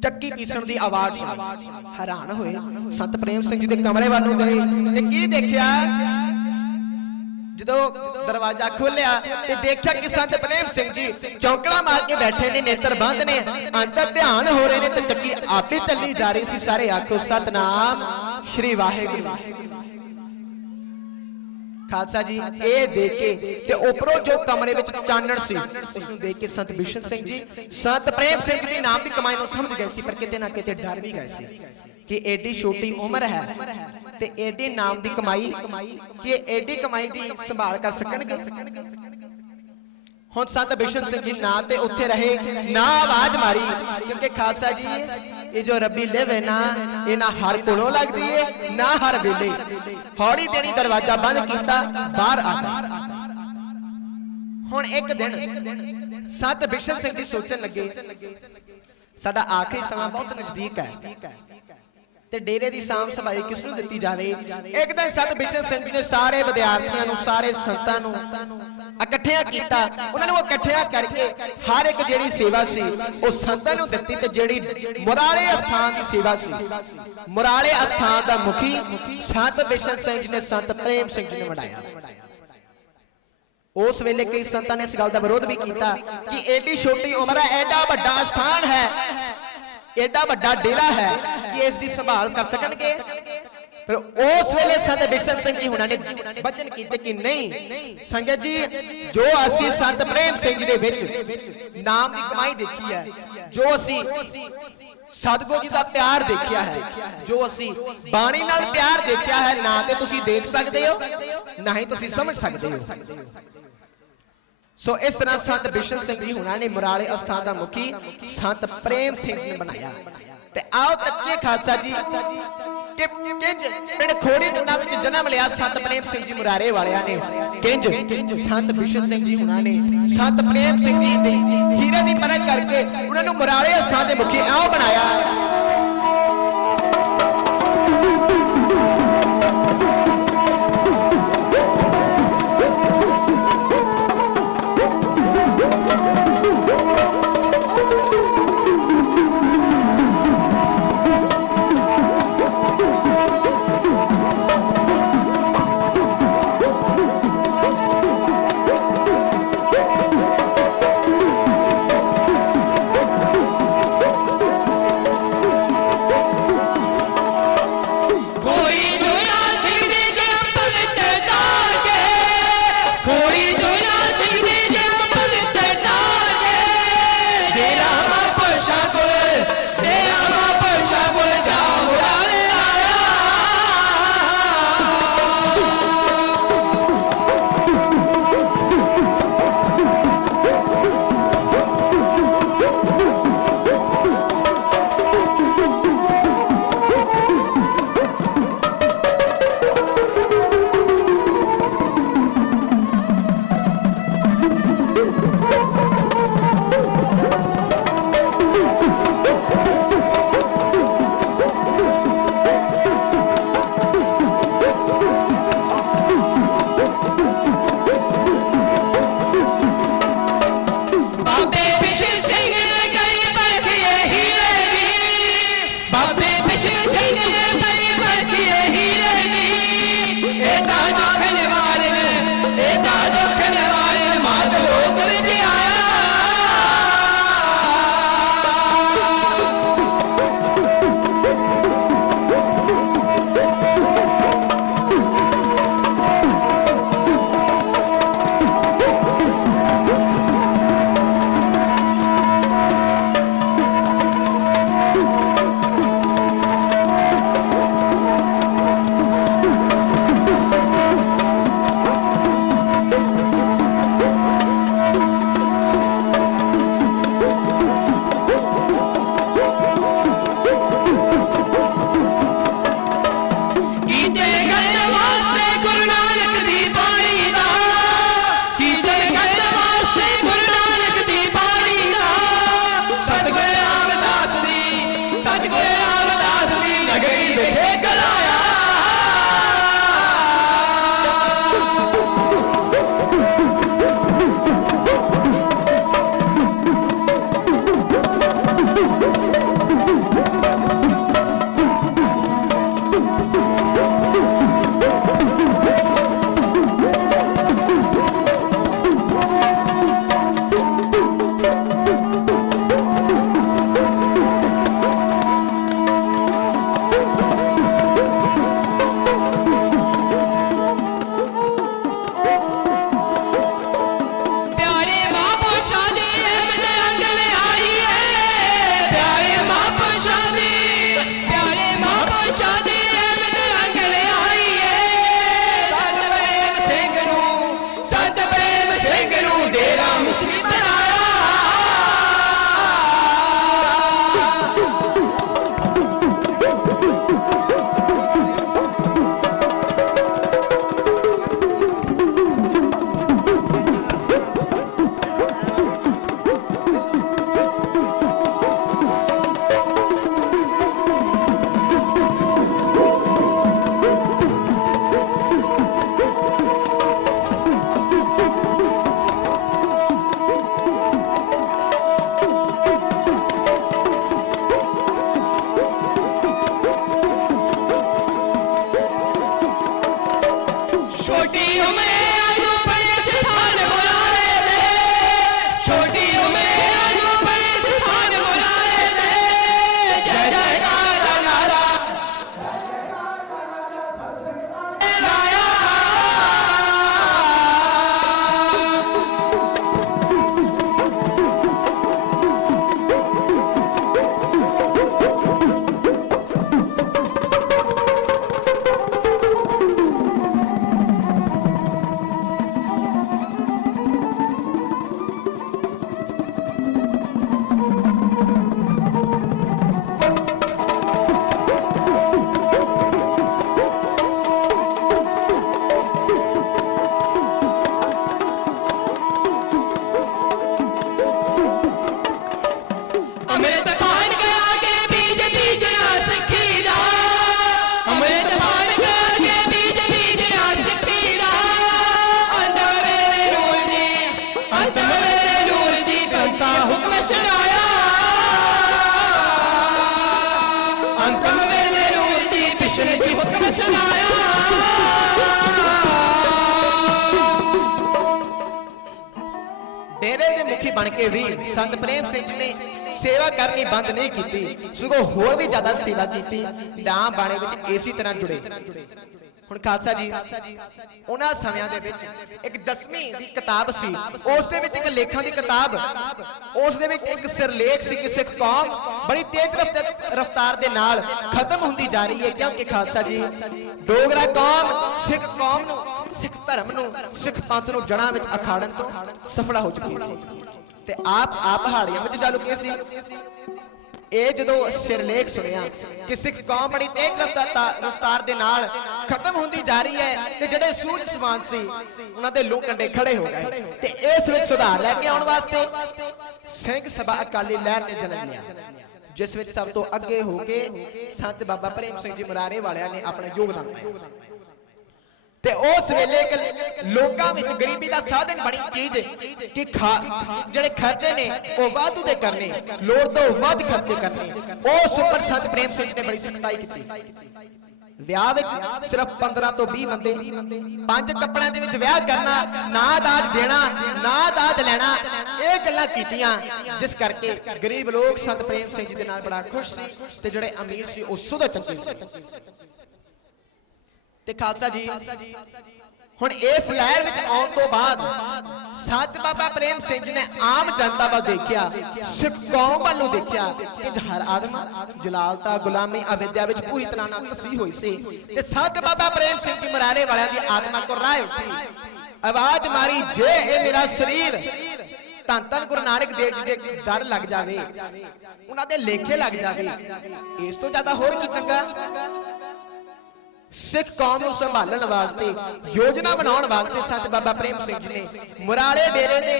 चक्की पीसण की आवाज सुनी, हैरान होए। संत प्रेम सिंह जी दे कमरे वालों गए ते की देखिया, जदों दरवाजा खोलिया ते देखा कि संत प्रेम सिंह जी चौकड़ा मार के बैठे ने, नेत्र बंद ने, अंदर ध्यान हो रहे ने ते चक्की आपे चली जा रही सी। सारे आखो सतनाम श्री वाहिगुरू। खालसा जी ये देख के ते उपरों जो कमरे विच चानण सी उसनूं देख के संत बिशन सिंह जी संत प्रेम सिंह जी नाम की कमाई नूं समझ गए सी, पर किते ना किते डर भी गए सी कि एडी छोटी उम्र है ते एडी नाम की कमाई कि एडी कमाई दी संभाल कर सकणगे। हुण संत बिशन सिंह जी ना ते उत्थे रहे ना आवाज मारी, क्योंकि खालसा जी ये जो रब्बी लिव है ना, ये ना हर कोलों लगती है ना हर वेले। हौली देनी दरवाजा बंद किया, बाहर आ गया। हुण एक दिन संत बिशन सिंह जी सोचन लगे साडा आखिरी समा बहुत नजदीक है ते डेरे की साम सफाई किसनूं दित्ती जावे। एक दिन संत बिशन सिंह जी ने सारे विद्यार्थियों नूं सारे संतां नूं इकट्ठिया कीता, उन्हां नूं इकट्ठिया करके हर एक जिहड़ी सेवा सी वो संतां नूं दित्ती ते जिहड़ी मुराले अस्थान की सेवा सी मुराले अस्थान दा मुखी संत बिशन सिंह जी ने संत प्रेम सिंह जी ने वडाया। उस वेले कई संतां ने इस गल दा विरोध भी किया कि एडी छोटी उम्र है, एडा वड्डा स्थान है, एडा वड्डा डेरा है कि इसकी संभाल कर सकणगे। फिर उस वेले संत बिशन सिंह जी हुणां ने वचन कीते कि नहीं संगत जी, जो असी संत प्रेम सिंह जी दे विच नाम की कमाई देखी है, जो असी सतगुरु जी का प्यार देखिया है, जो असी बाणी नाल प्यार देखिया है, ना ते तुसी देख सकते हो ना ही तुसी समझ सकते हो। सो इस तरह संत बिशन सिंह जी हुणां ने मुराले अस्थान का मुखी संत प्रेम सिंह जी ने बनाया। ते आओ तकिए खालसा जी कि किंज पिंड खोड़ी दुना विच जन्म लिया संत प्रेम सिंह जी मुरारे वालियां ने, किंज संत बिशन सिंह जी हुणां ने संत प्रेम सिंह जी दी हीरे दी परख करके उन्हां नूं मुराले अस्थान दे मुखी आओ बनाया। ਅੰਮ੍ਰਿਤ ਪਾਨ ਕਰਾ ਕੇ ਬੀਜ ਬੀਜਣਾ ਸਿੱਖੀ ਦਾ ਅੰਮ੍ਰਿਤ ਪਾਨ ਕਰਾ ਕੇ ਬੀਜ ਬੀਜਣਾ ਸਿੱਖੀ ਦਾ ਅੰਤਮ ਵੇਲੇ ਨੂਰ ਜੀ ਸੰਤਾ ਹੁਕਮ ਸੁਣਾਇਆ ਅੰਤਮ ਵੇਲੇ ਨੂਰ ਜੀ ਪਿਛਲੇ ਜੀ ਹੁਕਮ ਸੁਣਾਇਆ ਡੇਰੇ ਦੇ ਮੁਖੀ ਬਣ ਕੇ ਵੀ ਸੰਤ ਪ੍ਰੇਮ ਸਿੰਘ ਜੀ ਨੇ ਸੇਵਾ ਕਰਨੀ ਬੰਦ ਨਹੀਂ ਕੀਤੀ, ਸਗੋਂ ਹੋਰ ਵੀ ਜ਼ਿਆਦਾ ਸੇਵਾ ਕੀਤੀ। ਡਾਂ ਬਾਣੇ ਵਿੱਚ ਇਸੇ ਤਰ੍ਹਾਂ ਜੁੜੇ। ਹੁਣ ਖਾਲਸਾ ਜੀ ਉਹਨਾਂ ਸਮਿਆਂ ਦੇ ਵਿੱਚ ਇੱਕ 10ਵੀਂ ਦੀ ਕਿਤਾਬ ਸੀ, ਉਸ ਦੇ ਵਿੱਚ ਇੱਕ ਲੇਖਾਂ ਦੀ ਕਿਤਾਬ, ਉਸ ਦੇ ਵਿੱਚ ਇੱਕ ਸਿਰਲੇਖ ਸੀ ਕਿ ਸਿੱਖ ਕੌਮ ਬੜੀ ਤੇਜ਼ ਰਫ਼ਤਾਰ ਦੇ ਨਾਲ ਖਤਮ ਹੁੰਦੀ ਜਾ ਰਹੀ ਹੈ, ਕਿਉਂਕਿ ਖਾਲਸਾ ਜੀ ਡੋਗਰਾ ਕੌਮ ਸਿੱਖ ਕੌਮ ਨੂੰ, ਸਿੱਖ ਧਰਮ ਨੂੰ, ਸਿੱਖ ਪੰਥ ਨੂੰ ਜੜ੍ਹਾਂ ਵਿੱਚ ਅਖਾੜਨ ਤੋਂ ਸਫਲ ਹੋ ਚੁੱਕੀ ਸੀ ਤੇ ਆਪ ਪਹਾੜੀਆਂ ਵਿੱਚ ਜਾ ਲੁਕੇ ਸੀ। ਇਹ ਜਦੋਂ ਸਿਰਲੇਖ ਸੁਣਿਆ ਕਿ ਸਿੱਖ ਕੌਮ ਬੜੀ ਤੇਜ਼ ਰਫ਼ਤਾਰ ਦੇ ਨਾਲ ਖਤਮ ਹੁੰਦੀ ਜਾ ਰਹੀ ਹੈ ਤੇ ਜਿਹੜੇ ਸੂਝਵਾਨ ਸੀ ਉਹਨਾਂ ਦੇ ਲਹੂ ਕੰਡੇ ਖੜੇ ਹੋ ਗਏ ਤੇ ਇਸ ਵਿੱਚ ਸੁਧਾਰ ਲੈ ਕੇ ਆਉਣ ਵਾਸਤੇ ਸਿੰਘ ਸਭਾ ਅਕਾਲੀ ਲਹਿਰ ਨੇ ਜਨਮ ਲਿਆ, ਜਿਸ ਵਿੱਚ ਸਭ ਤੋਂ ਅੱਗੇ ਹੋ ਕੇ ਸੰਤ ਬਾਬਾ ਪ੍ਰੇਮ ਸਿੰਘ ਜੀ ਮੁਰਾਰੇ ਵਾਲਿਆਂ ਨੇ ਆਪਣਾ ਯੋਗਦਾਨ ਪਾਇਆ। ਤੇ ਉਸ ਵੇਲੇ ਲੋਕਾਂ ਵਿੱਚ ਗਰੀਬੀ ਦਾ ਸਾਧਨ ਬਣੀ ਚੀਜ਼ ਕਿ ਜਿਹੜੇ ਖਰਚੇ ਨੇ ਉਹ ਵਾਧੂ ਦੇ ਕਰਨੇ, ਲੋੜ ਤੋਂ ਵੱਧ ਖਰਚੇ ਕਰਨੇ, ਉਸ ਉੱਪਰ ਸੰਤ ਪ੍ਰੇਮ ਸਿੰਘ ਨੇ ਬੜੀ ਸਖਤਾਈ ਕੀਤੀ। ਵਿਆਹ ਵਿੱਚ ਸਿਰਫ 15 ਤੋਂ 20 ਬੰਦੇ, 5 ਕੱਪੜਿਆਂ ਦੇ ਵਿੱਚ ਵਿਆਹ ਕਰਨਾ, ਨਾ ਦਾਜ ਦੇਣਾ, ਨਾ ਦਾਜ ਲੈਣਾ, ਇਹ ਗੱਲਾਂ ਕੀਤੀਆਂ, ਜਿਸ ਕਰਕੇ ਗਰੀਬ ਲੋਕ ਸੰਤ ਪ੍ਰੇਮ ਸਿੰਘ ਜੀ ਦੇ ਨਾਲ ਬੜਾ ਖੁਸ਼ ਸੀ ਤੇ ਜਿਹੜੇ ਅਮੀਰ ਸੀ ਉਹ ਸੁਧਰ ਚੁੱਕੇ ਸੀ। ਤੇ ਖਾਲਸਾ ਜੀ ਹੁਣ ਇਸ ਲਹਿਰ ਵਿੱਚ ਆਉਣ ਤੋਂ ਬਾਅਦ ਸੰਤ ਬਾਬਾ ਪ੍ਰੇਮ ਸਿੰਘ ਜੀ ਨੇ ਆਮ ਜਨਤਾ ਵੱਲ ਦੇਖਿਆ, ਸਿੱਖ ਕੌਮ ਵੱਲ ਨੂੰ ਦੇਖਿਆ ਕਿ ਹਰ ਆਦਮ ਜਲਾਲਤਾ, ਗੁਲਾਮੀ, ਅਵਿਦਿਆ ਵਿੱਚ ਪੂਰੀ ਤਰ੍ਹਾਂ ਨਾਲ ਫਸੀ ਹੋਈ ਸੀ ਤੇ ਸੰਤ ਬਾਬਾ ਪ੍ਰੇਮ ਸਿੰਘ ਜੀ ਮੁਰਾਰੇ ਵਾਲਿਆਂ ਦੀ ਆਤਮਾ ਕੋ ਰਾਹ ਉੱਠੀ, ਆਵਾਜ਼ ਮਾਰੀ, ਜੇ ਇਹ ਮੇਰਾ ਸਰੀਰ ਧੰਨ ਧੰਨ ਗੁਰੂ ਨਾਨਕ ਦੇਵ ਜੀ ਦੇ ਦਰ ਲੱਗ ਜਾਵੇ, ਉਹਨਾਂ ਦੇ ਲੇਖੇ ਲੱਗ ਜਾਵੇ, ਇਸ ਤੋਂ ਜ਼ਿਆਦਾ ਹੋਰ ਕੀ ਚੰਗਾ। ਸਿੱਖ ਕੌਮ ਨੂੰ ਸੰਭਾਲਣ ਵਾਸਤੇ, ਯੋਜਨਾ ਬਣਾਉਣ ਵਾਸਤੇ ਸੰਤ ਬਾਬਾ ਪ੍ਰੇਮ ਸਿੰਘ ਜੀ ਨੇ ਮੁਰਾਰੇ ਡੇਰੇ ਦੇ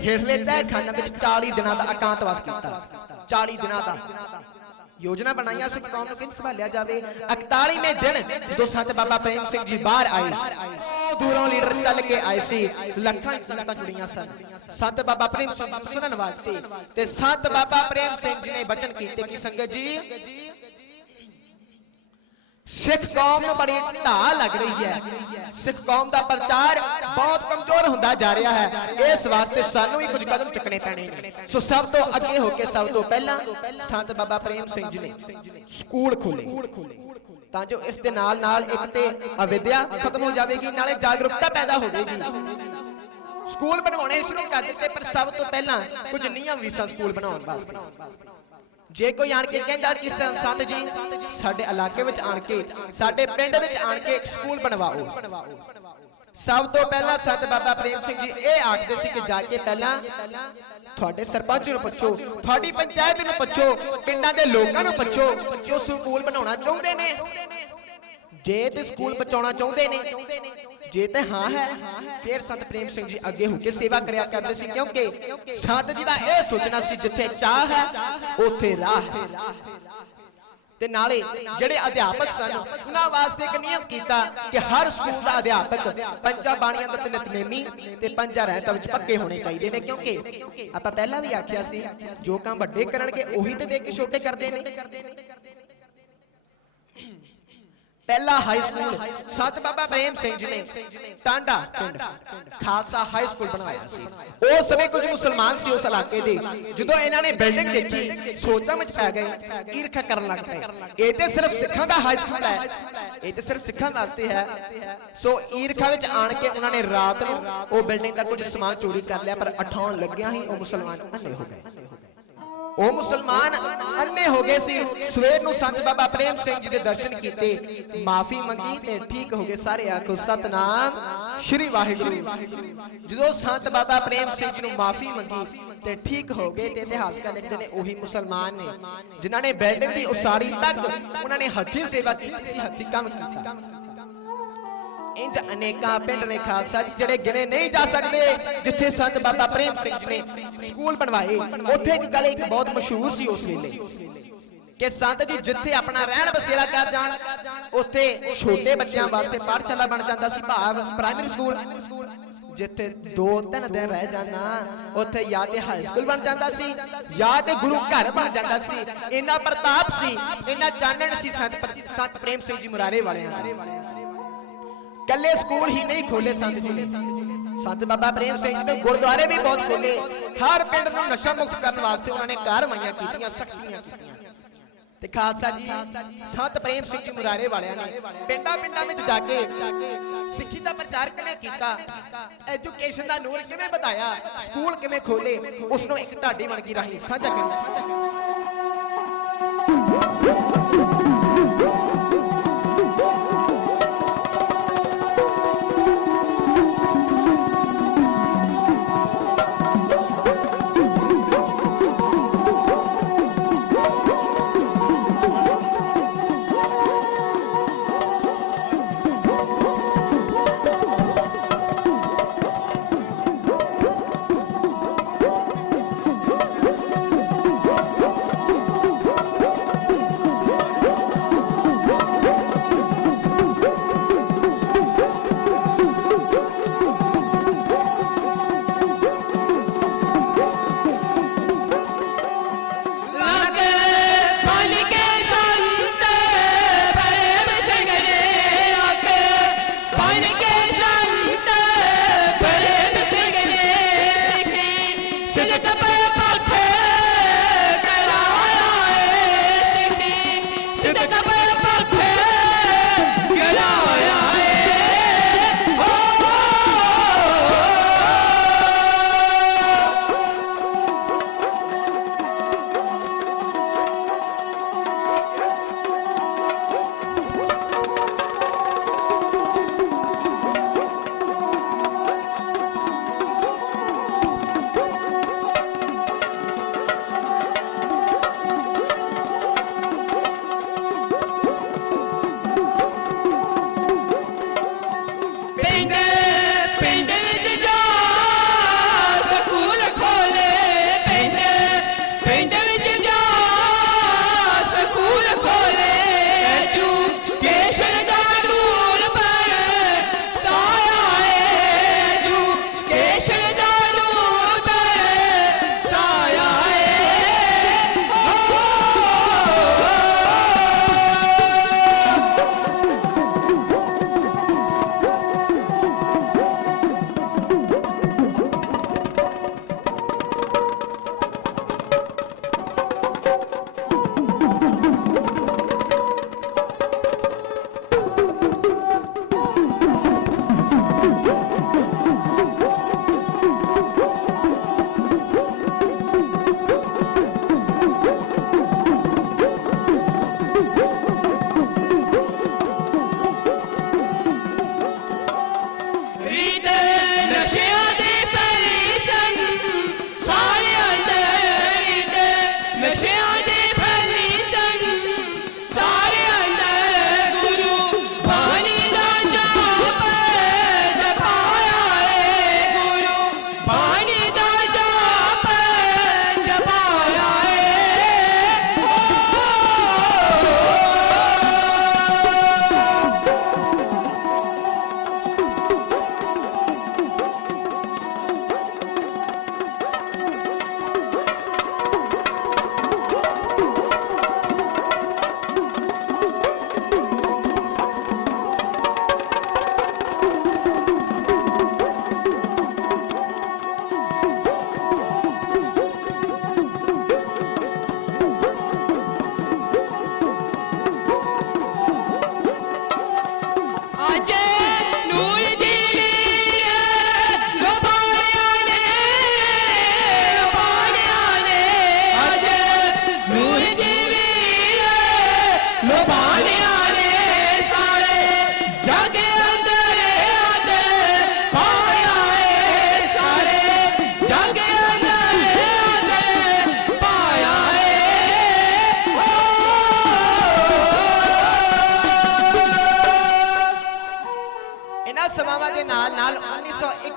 ਹੇਠਲੇ ਤਹਿਖਾਨੇ ਵਿੱਚ 40 ਦਿਨਾਂ ਦਾ ਇਕਾਂਤਵਾਸ ਕੀਤਾ। 40 ਦਿਨਾਂ ਦਾ ਯੋਜਨਾ ਬਣਾਈਆਂ ਸਿੱਖ ਕੌਮ ਨੂੰ ਕਿਵੇਂ ਸੰਭਾਲਿਆ ਜਾਵੇ। 41ਵੇਂ ਦਿਨ ਜਦੋਂ ਸੰਤ ਬਾਬਾ ਪ੍ਰੇਮ ਸਿੰਘ ਜੀ ਬਾਹਰ ਆਏ, ਦੂਰੋਂ ਲੀਡਰ ਚੱਲ ਕੇ ਆਏ ਸੀ, ਲੱਖਾਂ ਸੰਗਤਾਂ ਜੁੜੀਆਂ ਸਨ ਸੰਤ ਬਾਬਾ ਪ੍ਰੇਮ ਸਿੰਘ ਨੂੰ ਸੁਣਨ ਵਾਸਤੇ ਤੇ ਸੰਤ ਬਾਬਾ ਪ੍ਰੇਮ ਸਿੰਘ ਜੀ ਨੇ ਬਚਨ ਕੀਤੇ ਕਿ ਸੰਗਤ ਜੀ ਸਿੱਖ ਕੌਮ ਨੂੰ ਬੜੀ ਢਾਹ ਲੱਗ ਰਹੀ ਹੈ, ਸਿੱਖ ਕੌਮ ਦਾ ਪ੍ਰਚਾਰ ਬਹੁਤ ਕਮਜ਼ੋਰ ਹੁੰਦਾ ਜਾ ਰਿਹਾ ਹੈ, ਇਸ ਵਾਸਤੇ ਸਾਨੂੰ ਵੀ ਕੁਝ ਕਦਮ ਚੁੱਕਣੇ ਪੈਣੇ ਨੇ। ਸੋ ਸਭ ਤੋਂ ਅੱਗੇ ਹੋ ਕੇ ਸਭ ਤੋਂ ਪਹਿਲਾਂ ਸੰਤ ਬਾਬਾ ਪ੍ਰੇਮ ਸਿੰਘ ਜੀ ਨੇ ਸਕੂਲ ਖੋਲੇ ਤਾਂ ਜੋ ਇਸ ਦੇ ਨਾਲ ਨਾਲ ਇੱਕ ਤੇ ਅਵਿਦਿਆ ਖਤਮ ਹੋ ਜਾਵੇਗੀ, ਨਾਲੇ ਜਾਗਰੂਕਤਾ ਪੈਦਾ ਹੋਵੇਗੀ। ਸਕੂਲ ਬਣਵਾਉਣੇ ਸ਼ੁਰੂ ਕਰ ਦਿੱਤੇ, ਪਰ ਸਭ ਤੋਂ ਪਹਿਲਾਂ ਕੁਝ ਨਿਯਮ ਵੀ ਸਨ ਸਕੂਲ ਬਣਾਉਣ ਵਾਸਤੇ। ਜੇ ਕੋਈ ਆਣ ਕੇ ਕਹਿੰਦਾ ਕਿ ਸੰਤ ਜੀ ਸਾਡੇ ਇਲਾਕੇ ਵਿੱਚ ਆਣ ਕੇ, ਸਾਡੇ ਪਿੰਡ ਵਿੱਚ ਆਣ ਕੇ ਇੱਕ ਸਕੂਲ ਬਣਵਾਓ, ਸਭ ਤੋਂ ਪਹਿਲਾਂ ਸੰਤ ਬਾਬਾ ਪ੍ਰੇਮ ਸਿੰਘ ਜੀ ਇਹ ਆਖਦੇ ਸੀ ਕਿ ਜਾ ਕੇ ਪਹਿਲਾਂ ਤੁਹਾਡੇ ਸਰਪੰਚ ਨੂੰ ਪੁੱਛੋ, ਤੁਹਾਡੀ ਪੰਚਾਇਤ ਨੂੰ ਪੁੱਛੋ, ਪਿੰਡਾਂ ਦੇ ਲੋਕਾਂ ਨੂੰ ਪੁੱਛੋ ਕਿ ਉਹ ਸਕੂਲ ਬਣਾਉਣਾ ਚਾਹੁੰਦੇ ਨੇ। ਜੇ ਤੇ ਸਕੂਲ ਬਚਾਉਣਾ ਚਾਹੁੰਦੇ ਨੇ, ਜੇ ਤੇ ਹਾਂ ਹੈ, ਫਿਰ ਸੰਤ ਪ੍ਰੇਮ ਸਿੰਘ ਜੀ ਅੱਗੇ ਹੋ ਕੇ ਸੇਵਾ ਕਰਿਆ ਕਰਦੇ ਸੀ, ਕਿਉਂਕਿ ਸੰਤ ਜੀ ਦਾ ਇਹ ਸੋਚਣਾ ਸੀ ਜਿੱਥੇ ਚਾਹ ਹੈ ਉੱਥੇ ਰਾਹ ਹੈ। ਤੇ ਨਾਲੇ ਜਿਹੜੇ ਅਧਿਆਪਕ ਸਨ ਉਹਨਾਂ ਵਾਸਤੇ ਇੱਕ ਨਿਯਮ ਕੀਤਾ ਕਿ ਹਰ ਸਕੂਲ ਦਾ ਅਧਿਆਪਕ ਪੰਜਾਂ ਬਾਣੀਆਂ ਦਾ ਨਿਤਨੇਮੀ ਤੇ ਪੰਜਾਂ ਰਹਿਤਾਂ ਵਿੱਚ ਪੱਕੇ ਹੋਣੇ ਚਾਹੀਦੇ ਨੇ, ਕਿਉਂਕਿ ਆਪਾਂ ਪਹਿਲਾਂ ਵੀ ਆਖਿਆ ਸੀ ਜੋ ਕੰਮ ਵੱਡੇ ਕਰਨਗੇ ਉਹੀ ਤੇ ਦੇਖ ਕੇ ਛੋਟੇ ਕਰਦੇ ਨੇ। ਪਹਿਲਾ ਹਾਈ ਸਕੂਲ ਸੰਤ ਬਾਬਾ ਪ੍ਰੇਮ ਸਿੰਘ ਜੀ ਨੇ ਟਾਂਡਾ ਪਿੰਡ ਖਾਲਸਾ ਹਾਈ ਸਕੂਲ ਬਣਵਾਇਆ ਸੀ। ਉਸ ਸਮੇਂ ਕੁਝ ਮੁਸਲਮਾਨ ਸੀ ਉਸ ਇਲਾਕੇ ਦੇ, ਜਦੋਂ ਇਹਨਾਂ ਨੇ ਬਿਲਡਿੰਗ ਦੇਖੀ ਸੋਚਾਂ ਵਿੱਚ ਪੈ ਗਏ, ਈਰਖਾ ਕਰਨ ਲੱਗ ਪਏ। ਇਹ ਤੇ ਸਿਰਫ ਸਿੱਖਾਂ ਦਾ ਹਾਈ ਸਕੂਲ ਹੈ, ਇਹ ਤੇ ਸਿਰਫ ਸਿੱਖਾਂ ਵਾਸਤੇ ਹੈ। ਸੋ ਈਰਖਾ ਵਿੱਚ ਆਣ ਕੇ ਉਹਨਾਂ ਨੇ ਰਾਤ ਨੂੰ ਉਹ ਬਿਲਡਿੰਗ ਦਾ ਕੁਝ ਸਮਾਨ ਚੋਰੀ ਕਰ ਲਿਆ, ਪਰ ਉਠਾਉਣ ਲੱਗਿਆ ਹੀ ਉਹ ਮੁਸਲਮਾਨ ਅੰਨੇ ਹੋ ਗਏ। ਉਹ ਮੁਸਲਮਾਨ ਅੰਨੇ ਹੋ ਗਏ ਸੀ। ਸਵੇਰ ਨੂੰ ਸੰਤ ਬਾਬਾ ਪ੍ਰੇਮ ਸਿੰਘ ਜੀ ਦੇ ਦਰਸ਼ਨ ਕੀਤੇ, ਮਾਫੀ ਮੰਗੀ ਤੇ ਠੀਕ ਹੋ ਗਏ। ਸਾਰੇ ਆਖੋ ਸਤਨਾਮ ਸ਼੍ਰੀ ਵਾਹਿਗੁਰੂ। ਜਦੋਂ ਸੰਤ ਬਾਬਾ ਪ੍ਰੇਮ ਸਿੰਘ ਜੀ ਨੂੰ ਮਾਫੀ ਮੰਗੀ ਤੇ ਠੀਕ ਹੋ ਗਏ ਤੇ ਇਤਿਹਾਸਕਾਰ ਲਿਖਦੇ ਨੇ ਉਹੀ ਮੁਸਲਮਾਨ ਨੇ ਜਿਨ੍ਹਾਂ ਨੇ ਬਿਲਡਿੰਗ ਦੀ ਉਸਾਰੀ ਤੱਕ ਉਹਨਾਂ ਨੇ ਹੱਥੀਂ ਸੇਵਾ ਕੀਤੀ ਸੀ, ਹੱਥੀਂ ਕੰਮ ਕੀਤਾ। इंज अनेकां पिंड ने खालसा जी जिहड़े गिने नहीं जा सकते जिथे संत बाबा प्रेम सिंह जी ने स्कूल बनवाए। उत्थे एक गल एक बहुत मशहूर सी उस वेले कि संत जी जिथे अपना रहन बसेरा कर जान उत्थे छोटे बच्चों वास्ते पाठशाला बन जाता सी, भाव प्राइमरी स्कूल। जिथे 2-3 दिन रह जाना उत्थे या ते हाई स्कूल बन जाता सी या ते गुरु घर बन जाता सी। इन्ना प्रताप सी, इन्ना चानण सी संत प्रेम सिंह जी मुरारे वालियां दा। कल्ले स्कूल ही नहीं खोले संत जी ने, संत बाबा प्रेम सिंह जी ने गुरुद्वारे भी बहुत खोले। हर पिंड नूं नशा मुक्त करने वास्ते उन्होंने कारवाइयां कीतियां, सख्तियां कीतियां। ते खालसा जी संत प्रेम सिंह जी मुरारे वालियां ने पिंडां विच जाके सिੱਖੀ ਦਾ प्रचार किवें कीता, एजुकेशन ਦਾ ਨੂਰ किवें ਵਧਾਇਆ, स्कूल किवें खोले, उस नूं एक ढाडी बन गई राही साझा करना।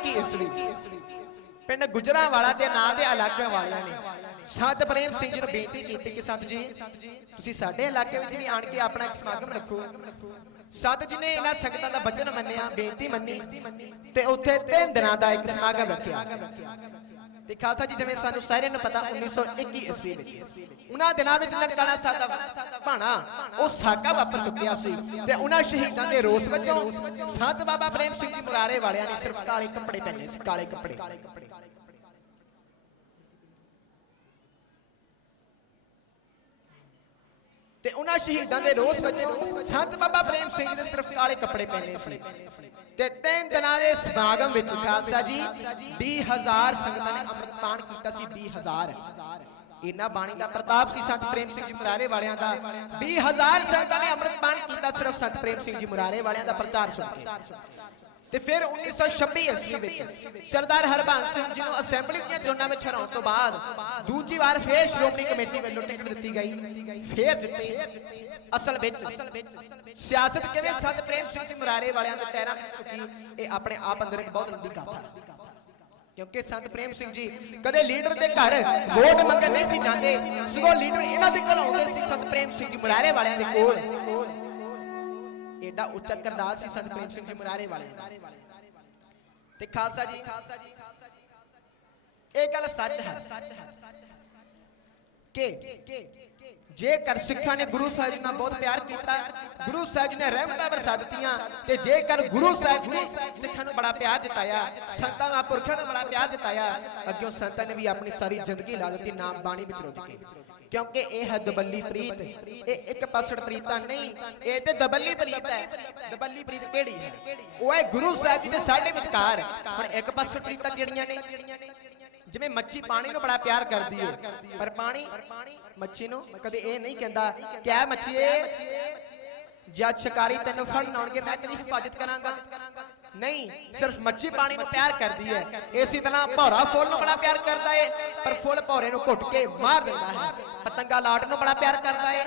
1921 ਈਸਵੀ ਪਿੰਡ ਗੁਜਰਾਂਵਾਲਾ ਦੇ ਨਾਲ ਦੇ ਇਲਾਕਿਆਂ ਵਾਲਿਆਂ ਨੇ ਸੰਤ ਪ੍ਰੇਮ ਸਿੰਘ ਜੀ ਨੂੰ ਬੇਨਤੀ ਕੀਤੀ ਕਿ ਸੰਤ ਜੀ ਤੁਸੀਂ ਸਾਡੇ ਇਲਾਕੇ ਵਿੱਚ ਵੀ ਆਣ ਕੇ ਆਪਣਾ ਇੱਕ ਸਮਾਗਮ ਰੱਖੋ। ਸੰਤ ਜੀ ਨੇ ਇਹਨਾਂ ਸੰਗਤਾਂ ਦਾ ਬਚਨ ਮੰਨਿਆ, ਬੇਨਤੀ ਮੰਨੀ ਤੇ ਉੱਥੇ 3 ਦਿਨਾਂ ਦਾ ਇੱਕ ਸਮਾਗਮ ਰੱਖਿਆ। ਤੇ ਖਾਲਸਾ ਜੀ ਜਿਵੇਂ ਸਾਨੂੰ ਸਾਰਿਆਂ ਨੂੰ ਪਤਾ 1921 ਈਸਵੀ ਵਿੱਚ ਉਹਨਾਂ ਦਿਨਾਂ ਵਿੱਚ ਨਨਕਾਣਾ ਸਾਹਿਬ ਦਾ ਭਾਣਾ ਉਹ ਸਾਕਾ ਵਾਪਰ ਚੁੱਕਿਆ ਸੀ ਤੇ ਉਹਨਾਂ ਸ਼ਹੀਦਾਂ ਦੇ ਰੋਸ ਵਜੋਂ ਸੰਤ ਬਾਬਾ ਪ੍ਰੇਮ ਸਿੰਘ ਜੀ ਮੁਰਾਰੇ ਵਾਲਿਆਂ ਨੇ ਸਿਰਫ ਕਾਲੇ ਕੱਪੜੇ ਪਹਿਨੇ ਸੀ, ਕਾਲੇ ਕੱਪੜੇ। ਤੇ ਉਹਨਾਂ ਸ਼ਹੀਦਾਂ ਦੇ ਰੋਸ ਵਜੋਂ ਸੰਤ ਬਾਬਾ ਪ੍ਰੇਮ ਸਿੰਘ ਜੀ ਨੇ ਸਿਰਫ ਕਾਲੇ ਕੱਪੜੇ ਪਹਿਨੇ ਸੀ ਤੇ 3 ਦਿਨਾਂ ਦੇ ਸਮਾਗਮ ਵਿੱਚ ਖਾਲਸਾ ਜੀ 20,000 ਸੰਗਤਾਂ ਨੇ ਅੰਮ੍ਰਿਤਪਾਨ ਕੀਤਾ ਸੀ। 20,000 ਇੰਨਾ ਬਾਣੀ ਦਾ ਪ੍ਰਤਾਪ ਸੀ ਸੰਤ ਪ੍ਰੇਮ ਸਿੰਘ ਜੀ ਮੁਰਾਰੇ ਵਾਲਿਆਂ ਦਾ। 20,000 ਸੰਗਤਾਂ ਨੇ ਅੰਮ੍ਰਿਤਪਾਨ ਕੀਤਾ ਸਿਰਫ ਸੰਤ ਪ੍ਰੇਮ ਸਿੰਘ ਜੀ ਮੁਰਾਰੇ ਵਾਲਿਆਂ ਦਾ ਪ੍ਰਚਾਰ ਸੁਣ ਕੇ। ਤੇ ਫਿਰ 1926 ਈਸਵੀ ਵਿੱਚ ਸਰਦਾਰ ਹਰਬੰਸ ਸਿੰਘ ਜੀ ਨੂੰ ਅਸੈਂਬਲੀ ਦੀਆਂ ਚੋਣਾਂ ਵਿੱਚ ਹਰਾਉਣ ਤੋਂ ਬਾਅਦ ਦੂਜੀ ਵਾਰ ਫੇਰ ਸ਼੍ਰੋਮਣੀ ਕਮੇਟੀ ਵੱਲੋਂ ਟਿਕਟ ਦਿੱਤੀ ਗਈ, ਫੇਰ ਦਿੱਤੀ। ਅਸਲ ਵਿੱਚ ਸਿਆਸਤ ਕਿਵੇਂ ਸੰਤ ਪ੍ਰੇਮ ਸਿੰਘ ਜੀ ਮੁਰਾਰੇ ਵਾਲਿਆਂ ਦੇ ਪੈਰਾਂ ਵਿੱਚ ਚੁੱਕੀ, ਇਹ ਆਪਣੇ ਆਪ ਅੰਦਰ ਇੱਕ ਬਹੁਤ ਲੰਬੀ ਗਾਥਾ। ਕਿਉਂਕਿ ਸੰਤ ਪ੍ਰੇਮ ਸਿੰਘ ਜੀ ਕਦੇ ਲੀਡਰ ਦੇ ਘਰ ਵੋਟ ਮੰਗਣ ਨਹੀਂ ਸੀ ਜਾਂਦੇ, ਸਗੋਂ ਲੀਡਰ ਇਹਨਾਂ ਦੇ ਕੋਲ ਆਉਂਦੇ ਸੀ ਸੰਤ ਪ੍ਰੇਮ ਸਿੰਘ ਜੀ ਮੁਰਾਰੇ ਵਾਲਿਆਂ ਦੇ ਕੋਲ। एडा उच्चा करदार सी संत प्रेम सिंह जी मुरारे वाले ते खालसा जी एक गल सच है कि जेकर सिखा ने गुरु साहिब जी नाल बहुत प्यार किया, गुरु साहिब जी ने रहमतां बरसा दित्तियां ते जेकर गुरु साहिब ने सिखा नूं बड़ा प्यार जताया, संतां महापुरखां नूं बड़ा प्यार जताया, अग्यों संतां ने भी अपनी सारी जिंदगी ला दी नाम बाणी विच रुझ के। क्योंकि यह है दबल्ली प्रीत, ये एक पासड़ प्रीता नहीं, ये ते दबल्ली प्रीत है। दबल्ली प्रीत केड़ी है? वो है गुरु साहिब जी दे साडे विचकार। हुण एक पासड़ प्रीतां केड़ियां ने? जिवें मच्छी पानी नूं बड़ा प्यार करदी है, पर पानी मच्छी नूं कदे ये नहीं कहंदा क्या मच्छीए जद शिकारी तैनूं फड़न आउणगे मैं तेरी हिफाजत करांगा। नहीं, सिर्फ मच्छी पानी में प्यार करती है। इसी तरह भौरा फुल नूं बड़ा प्यार करता है, पर फुल भौरे नूं घुट के मार देता है। पतंगा लाड़ नूं बड़ा प्यार करता है,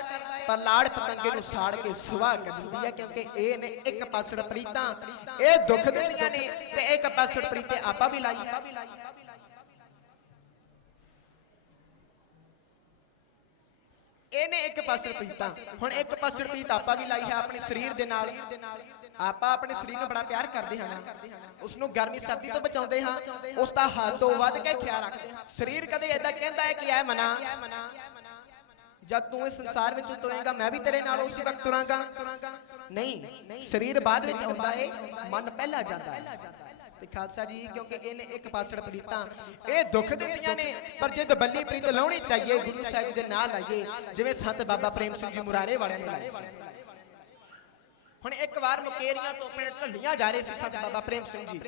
पर लाड़ पतंगे नूं साड़ के सुहा कर दिंदी है। क्योंकि ये ने एक पासड़ प्रीतां ये दुख दिंदियां ने ते एक पासड़ प्रीते आपा भी लाई है। ਇਹਨੇ ਇੱਕ ਪਾਸੜ ਪੀਤਾ, ਹੁਣ ਇੱਕ ਪਾਸੜ ਪੀਤ ਆਪਾਂ ਵੀ ਲਾਈ ਹੈ ਆਪਣੇ ਸਰੀਰ ਦੇ ਨਾਲ। ਆਪਾਂ ਆਪਣੇ ਸਰੀਰ ਨੂੰ ਬੜਾ ਪਿਆਰ ਕਰਦੇ ਹਾਂ, ਉਸ ਨੂੰ ਗਰਮੀ ਸਰਦੀ ਤੋਂ ਬਚਾਉਂਦੇ ਹਾਂ, ਉਸ ਦਾ ਹੱਦ ਤੋਂ ਵੱਧ ਕੇ ਖਿਆਲ ਰੱਖਦੇ ਹਾਂ। ਸਰੀਰ ਕਦੇ ਏਦਾਂ ਕਹਿੰਦਾ ਹੈ ਕਿ ਐ ਮਨਾ ਜਦ ਤੂੰ ਇਸ ਸੰਸਾਰ ਵਿੱਚ ਤੁਰੇਗਾ ਮੈਂ ਵੀ ਤੇਰੇ ਨਾਲ ਉਸੇ ਵਕਤ ਤੁਰਾਂਗਾ। ਨਹੀਂ, ਸਰੀਰ ਬਾਅਦ ਵਿੱਚ ਆਉਂਦਾ ਹੈ, ਮਨ ਪਹਿਲਾਂ ਜਾਂਦਾ ਹੈ। खालसा जी क्योंकि इन्हें एक पासड़ प्रीतां ये दुख दिंदियां ने, पर जे दबल्ली प्रीत लाउणी चाहिए गुरु साहिब दे नाल लाइए जिवें संत बाबा प्रेम सिंह जी मुरारे वाले ने लाई। हुण एक बार मुकेरियां तो पिंड ढल्लियां जा रहे सी संत बाबा प्रेम सिंह जी,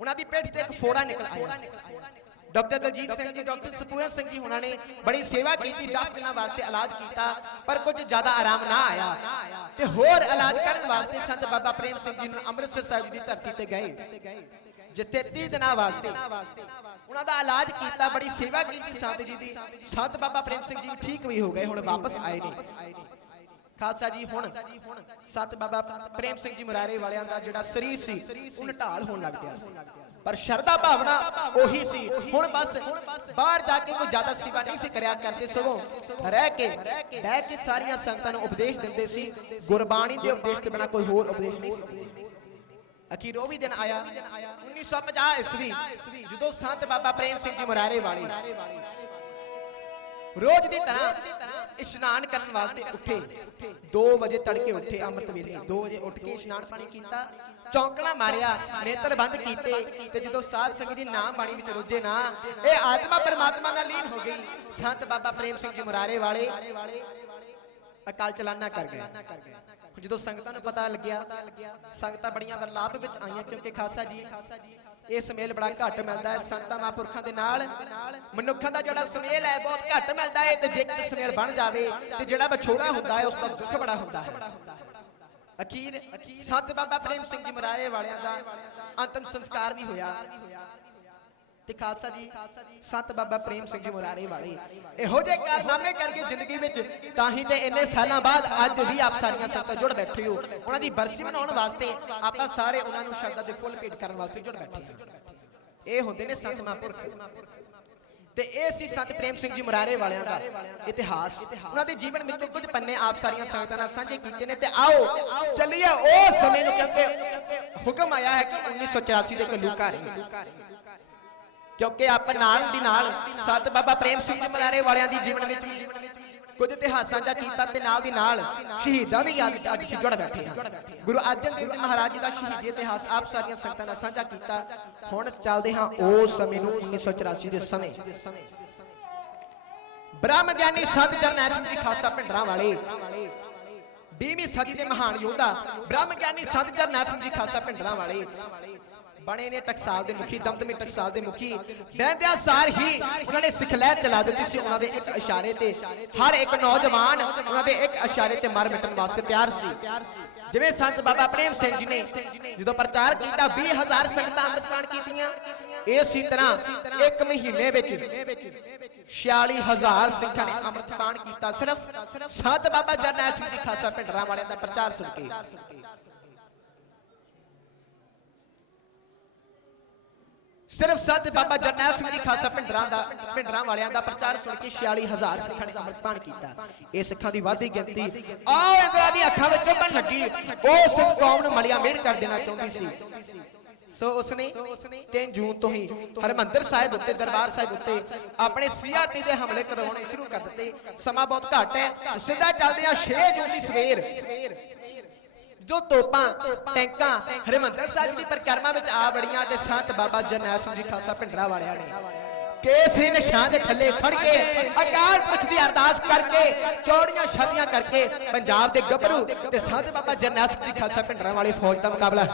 उन्हां दी पेट ते एक फोड़ा निकल आया। डॉक्टर दलजीत सिंह जी, डॉक्टर सपूरन सिंह जी उन्होंने बड़ी सेवा की, 10 दिनों वास्ते इलाज किया, पर कुछ ज्यादा आराम ना आया ते होर इलाज करने वास्ते संत बाबा प्रेम सिंह जी अमृतसर साहिब जी धरती ते गए, जिथे 30 दिनों वास्ते उन्हों दा इलाज किया, बड़ी सेवा की संत जी दी। संत बाबा प्रेम सिंह जी ठीक भी हो गए, हुण वापस आए ने। खालसा जी हुण संत बाबा प्रेम सिंह जी मुरारे वालियां दा जिहड़ा शरीर सी उन ढाल होण लग गया, पर शरदा भावना ओही सी। हुण बस बाहर जाके कोई ज्यादा सेवा नहीं सी करया करते, सगों रह के सारियां संगतां नूं उपदेश दिंदे सी। गुरबाणी दे उपदेश ते बिना कोई होर उपदेश नहीं सी। अखीर वो भी दिन आया 1950 ईस्वी जदों संत बाबा प्रेम सिंह जी मुरारे वाले रोज की तरह इशनान करने वास्ते उठे। 2 बजे तड़के उठे, अमृत वेले 2 बजे उठ के इशनान पानी किया, चौंकड़ा मारिया, नेत्र बंद किए ते जदों साध संगत दी नाम बाणी विच रुझे ना, ये आत्मा परमात्मा नाल लीन हो गई। संत बाबा प्रेम सिंह जी मुरारे वाले अकाल चलाना कर गए। जदों संगतां नूं पता लग्या, संगतां बड़ियां वरलाभ विच आईयां, क्योंकि खालसा जी ये समेल बड़ा घट मिलता है संतां महापुरखां दे नाल। मनुखां दा जिहड़ा समेल है बहुत घट मिलता है, ते जे समेल बन जावे ते जिहड़ा विछोड़ा हुंदा है उसका दुख बड़ा हुंदा है। अखीर संत बाबा प्रेम सिंह जी मुरारे वालियां दा अंतिम संस्कार भी होया। ਤੇ ਖਾਲਸਾ ਜੀ ਸੰਤ ਬਾਬਾ ਪ੍ਰੇਮ ਸਿੰਘ ਜੀ ਮੁਰਾਰੇ ਵਾਲੇ ਇਹੋ ਜਿਹੇ ਕਾਰਨਾਮੇ ਕਰਕੇ ਜ਼ਿੰਦਗੀ ਵਿੱਚ ਤਾਂ ਹੀ ਤੇ ਇੰਨੇ ਸਾਲਾਂ ਬਾਅਦ ਅੱਜ ਵੀ ਆਪ ਸਾਰੀਆਂ ਸੰਗਤਾਂ ਜੁੜ ਬੈਠੇ ਹੋ। ਉਹਨਾਂ ਦੀ ਬਰਸੀ ਮਨਾਉਣ ਵਾਸਤੇ ਆਪਾਂ ਸਾਰੇ ਉਹਨਾਂ ਨੂੰ ਸ਼ਰਧਾ ਦੇ ਫੁੱਲ ਭੇਟ ਕਰਨ ਵਾਸਤੇ ਜੁੜ ਬੈਠੇ ਹਾਂ। ਇਹ ਹੁੰਦੇ ਨੇ ਸੰਤ ਮਹਾਂਪੁਰਖ ਤੇ ਇਹ ਸੀ ਸੰਤ ਪ੍ਰੇਮ ਸਿੰਘ ਜੀ ਮੁਰਾਰੇ ਵਾਲਿਆਂ ਦਾ ਇਤਿਹਾਸ। ਉਹਨਾਂ ਦੇ ਜੀਵਨ ਵਿੱਚ ਕੁਝ ਪੰਨੇ ਆਪ ਸਾਰੀਆਂ ਸੰਗਤਾਂ ਨਾਲ ਸਾਂਝੇ ਕੀਤੇ ਨੇ ਤੇ ਆਓ ਚੱਲੀਏ ਉਹ ਸਮੇਂ ਨੂੰ ਕਹਿੰਦੇ ਹੁਕਮ ਆਇਆ ਹੈ ਕਿ 1984 ਦੇ ਘੱਲੂਘਾਰੇ, ਕਿਉਂਕਿ ਆਪ ਨਾਲ ਦੀ ਨਾਲ ਸੰਤ ਬਾਬਾ ਪ੍ਰੇਮ ਸਿੰਘ ਜੀ ਮੁਰਾਰੇ ਵਾਲਿਆਂ ਦੀ ਜੀਵਨ ਵਿੱਚ ਵੀ ਕੁਝ ਇਤਿਹਾਸ ਸਾਂਝਾ ਕੀਤਾ ਤੇ ਨਾਲ ਦੀ ਨਾਲ ਸ਼ਹੀਦਾਂ ਦੀ ਯਾਦ ਵਿੱਚ ਅੱਜ ਅਸੀਂ ਜੁੜ ਬੈਠੇ ਹਾਂ। ਗੁਰੂ ਅਰਜਨ ਦੇਵ ਜੀ ਮਹਾਰਾਜ ਜੀ ਦਾ ਸ਼ਹੀਦੀ ਇਤਿਹਾਸ ਆਪ ਸਾਰੀਆਂ ਸੰਗਤਾਂ ਨਾਲ ਸਾਂਝਾ ਕੀਤਾ। ਹੁਣ ਚੱਲਦੇ ਹਾਂ ਉਸ ਸਮੇਂ ਨੂੰ 1984 ਦੇ ਸਮੇਂ। ਬ੍ਰਹਮ ਗਿਆਨੀ ਸੰਤ ਜਰਨੈਲ ਸਿੰਘ ਜੀ ਖਾਲਸਾ ਭਿੰਡਰਾਂ ਵਾਲੇ 20ਵੀਂ ਸਦੀ ਦੇ ਮਹਾਨ ਯੋਧਾ ਬ੍ਰਹਮ ਗਿਆਨੀ ਸੰਤ ਜਰਨੈਲ ਸਿੰਘ ਜੀ ਖਾਲਸਾ ਭਿੰਡਰਾਂ ਵਾਲੇ ਬਣੇ ਨੇ ਟਕਸਾਲ ਦੇ ਮੁਖੀ, ਦਮਦਮੀ ਟਕਸਾਲ ਦੇ ਮੁਖੀ। ਬਹਿੰਦਿਆਂ ਸਾਰ ਹੀ ਉਹਨਾਂ ਨੇ ਸਿਖਲੈਤ ਚਲਾ ਦਿੱਤੀ ਸੀ। ਉਹਨਾਂ ਦੇ ਇੱਕ ਇਸ਼ਾਰੇ ਤੇ ਹਰ ਇੱਕ ਨੌਜਵਾਨ ਉਹਨਾਂ ਦੇ ਇੱਕ ਇਸ਼ਾਰੇ ਤੇ ਮਰ ਮਿਟਣ ਵਾਸਤੇ ਤਿਆਰ ਸੀ। ਜਿਵੇਂ ਸੰਤ ਬਾਬਾ ਪ੍ਰੇਮ ਸਿੰਘ ਜੀ ਨੇ ਜਦੋਂ ਪ੍ਰਚਾਰ ਕੀਤਾ 20,000 ਸੰਗਤਾਂ ਅੰਮ੍ਰਿਤਪਾਨ ਕੀਤੀਆਂ। ਇਸੇ ਤਰ੍ਹਾਂ ਇੱਕ ਮਹੀਨੇ ਵਿੱਚ 46,000 ਸਿੱਖਾਂ ਨੇ ਅੰਮ੍ਰਿਤਪਾਨ ਕੀਤਾ ਸਿਰਫ ਸੰਤ ਬਾਬਾ ਜਰਨੈਲ ਸਿੰਘ ਜੀ ਖਾਲਸਾ ਭਿੰਡਰਾਂ ਵਾਲਿਆਂ ਦਾ ਪ੍ਰਚਾਰ ਸੁਣ ਕੇ। ਸਿਰਫ ਸੰਤ ਬਾਬਾ ਜਰਨੈਲ ਸਿੰਘ ਜੀ ਖਾਲਸਾ ਭਿੰਡਰਾਂ ਵਾਲਿਆਂ ਦਾ ਪ੍ਰਚਾਰ ਸੁਣ ਕੇ 46,000 ਸਿੱਖਾਂ ਨੇ ਅੰਮ੍ਰਿਤਪਾਨ ਕੀਤਾ। ਇਹ ਸਿੱਖਾਂ ਦੀ ਵੱਧਦੀ ਗਿਣਤੀ ਆਓ ਇੰਦਰਾ ਦੀ ਅੱਖਾਂ ਵਿੱਚ ਚੁਭਣ ਲੱਗੀ। ਉਹ ਸਿੱਖ ਕੌਮ ਨੂੰ ਮਲਿਆ ਮਿਹਰ ਕਰ ਦੇਣਾ ਚਾਹੁੰਦੀ ਸੀ। ਸੋ ਉਸਨੇ 3 ਜੂਨ ਤੋਂ ਹੀ ਹਰਮੰਦਰ ਸਾਹਿਬ ਉੱਤੇ ਦਰਬਾਰ ਸਾਹਿਬ ਉੱਤੇ ਆਪਣੇ ਸੀਆਰਪੀ ਦੇ ਹਮਲੇ ਕਰਵਾਉਣੇ ਸ਼ੁਰੂ ਕਰ ਦਿੱਤੇ। ਸਮਾਂ ਬਹੁਤ ਘੱਟ ਹੈ, ਸਿੱਧਾ ਚੱਲਦੇ ਆ 6 ਜੂਨ ਦੀ ਸਵੇਰ ਜੋ ਤੋਪਾਂ ਟੈਂਕਾਂ ਹਰਿਮੰਦਰ ਸਾਹਿਬ ਦੀ ਪਰਿਕਰਮਾ ਵਿੱਚ ਆ ਵੜੀਆਂ ਤੇ ਸੰਤ ਬਾਬਾ ਜਰਨੈਲ ਸਿੰਘ ਜੀ ਖਾਲਸਾ ਭਿੰਡਰਾਂ ਵਾਲਿਆਂ ਨੇ ਕੇਸਰੀ ਨਿਸ਼ਾਨ ਦੇ ਥੱਲੇ ਖੜ ਕੇ ਅਕਾਲ ਪੁਰਖ ਦੀ ਅਰਦਾਸ ਕਰਕੇ ਚੌੜੀਆਂ ਛਾਤੀਆਂ ਕਰਕੇ ਪੰਜਾਬ ਦੇ ਗੱਭਰੂ ਤੇ ਸੰਤ ਬਾਬਾ ਜਰਨੈਲ ਸਿੰਘ ਜੀ ਖਾਲਸਾ ਭਿੰਡਰਾਂ ਵਾਲੀ ਫੌਜ ਦਾ ਮੁਕਾਬਲਾ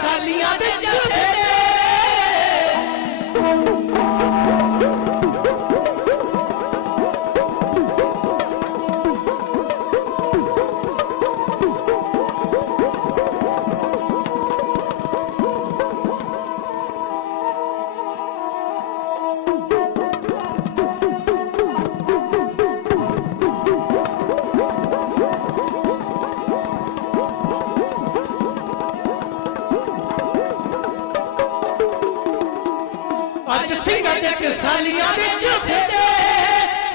ਸਾਲੀਆਂ ਦੇ ਜਲਵੇ ਤੇ टकसालियां दे झूठे ते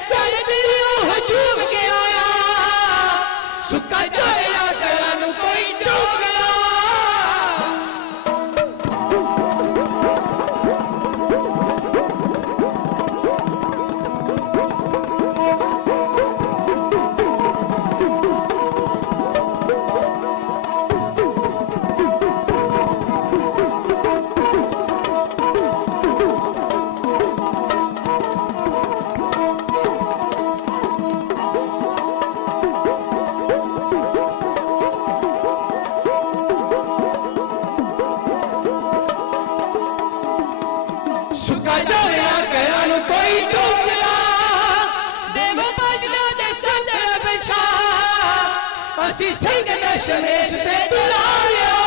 चल तेरी हजूम के आया सुक्का जोड़ा करा नू कोई डोगला सुक्का जोड़ा करा नू कोई डोगला देव बजना दे संदर बशा असी संग दशमेश ते दुलारियो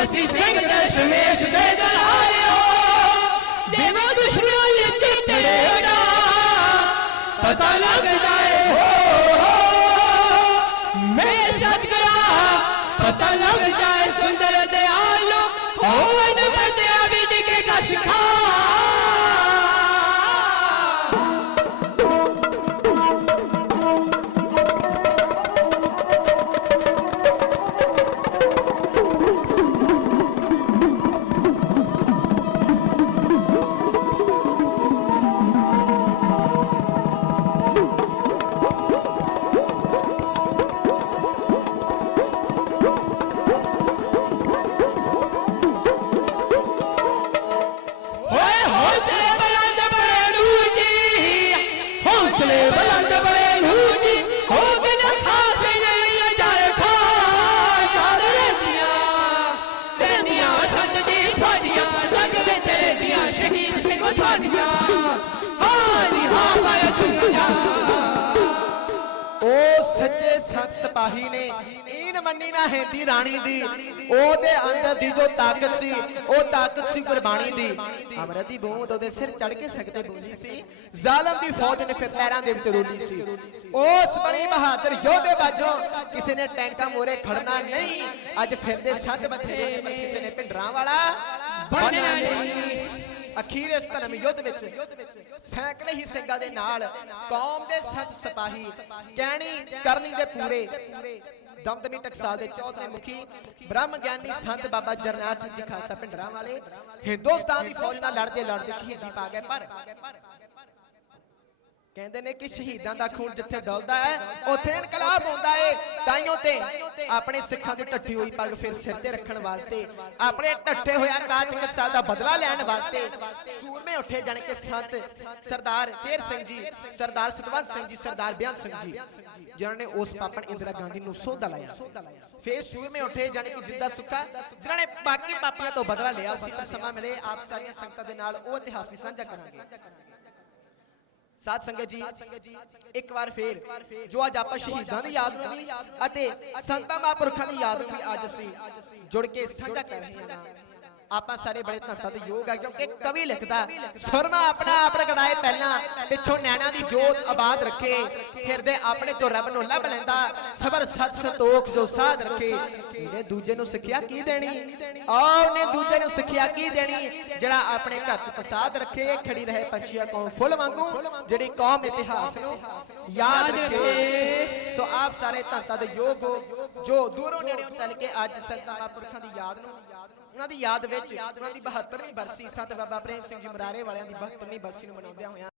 असी सिंह दशमेश दे दुलारियो देव दुश्मनों ने चितड़े उड़ा पता लग जाए हो मैं सतगुरा पता लग जाए सुंदर दयालु हो न बंदे बिट के कछ खा हौसले बुलंद बड़े नूर जी हो बिन खास नहीं जाए खा याद रहदियां सच दी थोड़ियां जग विच रहदियां शहीद सिंह थोड़ियां हाली हां पर दुनिया ओ सच्चे सत सिपाही ने ईन मन्नी ना हैंदी रानी दी ओदे अंदर दी जो ताकत सी ओ ताकत सी कुर्बानी दी अमृत दी बूंद ओदे सिर चढ़ के सकते बोली सी जालिम दी फौज ने फिर पैरां दे विच रोली सी उस बड़ी बहादुर योधे बाजों किसी ने टैंका मोरे खड़ना नहीं अज फिरदे सद बथे किसी ने भिंडरां वाला बनना नहीं अखीर इस धर्म युद्ध विच सैकड़े ही ਸਿੰਘਾਂ ਦੇ ਨਾਲ कौम दे सत सिपाही कहनी करनी दे पूरे दमदमी टकसाल दे 14वें मुखी ब्रह्म ज्ञानी संत बाबा जरनैल सिंह जी खालसा भिंडरां वाले हिंदुस्तान दी फौज नाल लड़दे लड़दे शहीदी पा गए पर कहते ने कि शहीदां दा खून जिथे डुलदा है उत्थे इनकलाब होंदा है ताइयों ते अपने सिखां दी टट्टी होई पग फिर सिर ते रखण वास्ते अपने टट्टे होया काज कसाल दा बदला लैण वास्ते सूरमे उठे जाने के संत सरदार शेर सिंह जी सरदार सतवंत सिंह जी सरदार बेअंत सिंह जी जिन्होंने उस पापन इंदिरा गांधी नूं सौदा लाया फिर सूरमे उठे जाने कि जिंदा सुखा जिन्होंने बाकी पापियां तो बदला लिया सी पर समा मिले आप सारियां संगतां दे नाल ओ इतिहास भी साझा करांगे साथ संगत जी एक बार फिर जो अज आप शहीदां दी याद नूं अते संतां महापुरखां दी याद नूं अज असीं जुड़ के साझा कर रहे हां आप सारे बड़े धन्नता दे योग है क्योंकि कवि लिखता सुरमा अपना आप रगड़ाए पहला पिछों नैना दी जोत आबाद रखे फिरदे अपने तो रब नूं लभ लैंदा सबर सत संतोख जो साध रखे इहने दूजे नूं सिक्ख्या की देनी और ने दूजे नूं सिक्ख्या की देनी जिहड़ा अपने घर च प्रसाद रखे खड़ी रहे पंछियां कौम फुल वांगू जिहड़ी कौम इतिहास नूं याद रखे सो आप सारे धन्नता दे योग हो जो दूरों नेड़ों चल के अज संतां महापुरखां दी याद नूं उन्हां दी याद विच उन्हां दी 72ਵੀਂ बरसी संत बाबा प्रेम सिंह जी मरारे वालियां दी 72ਵੀਂ बरसी नूं मनाउंदियां होइयां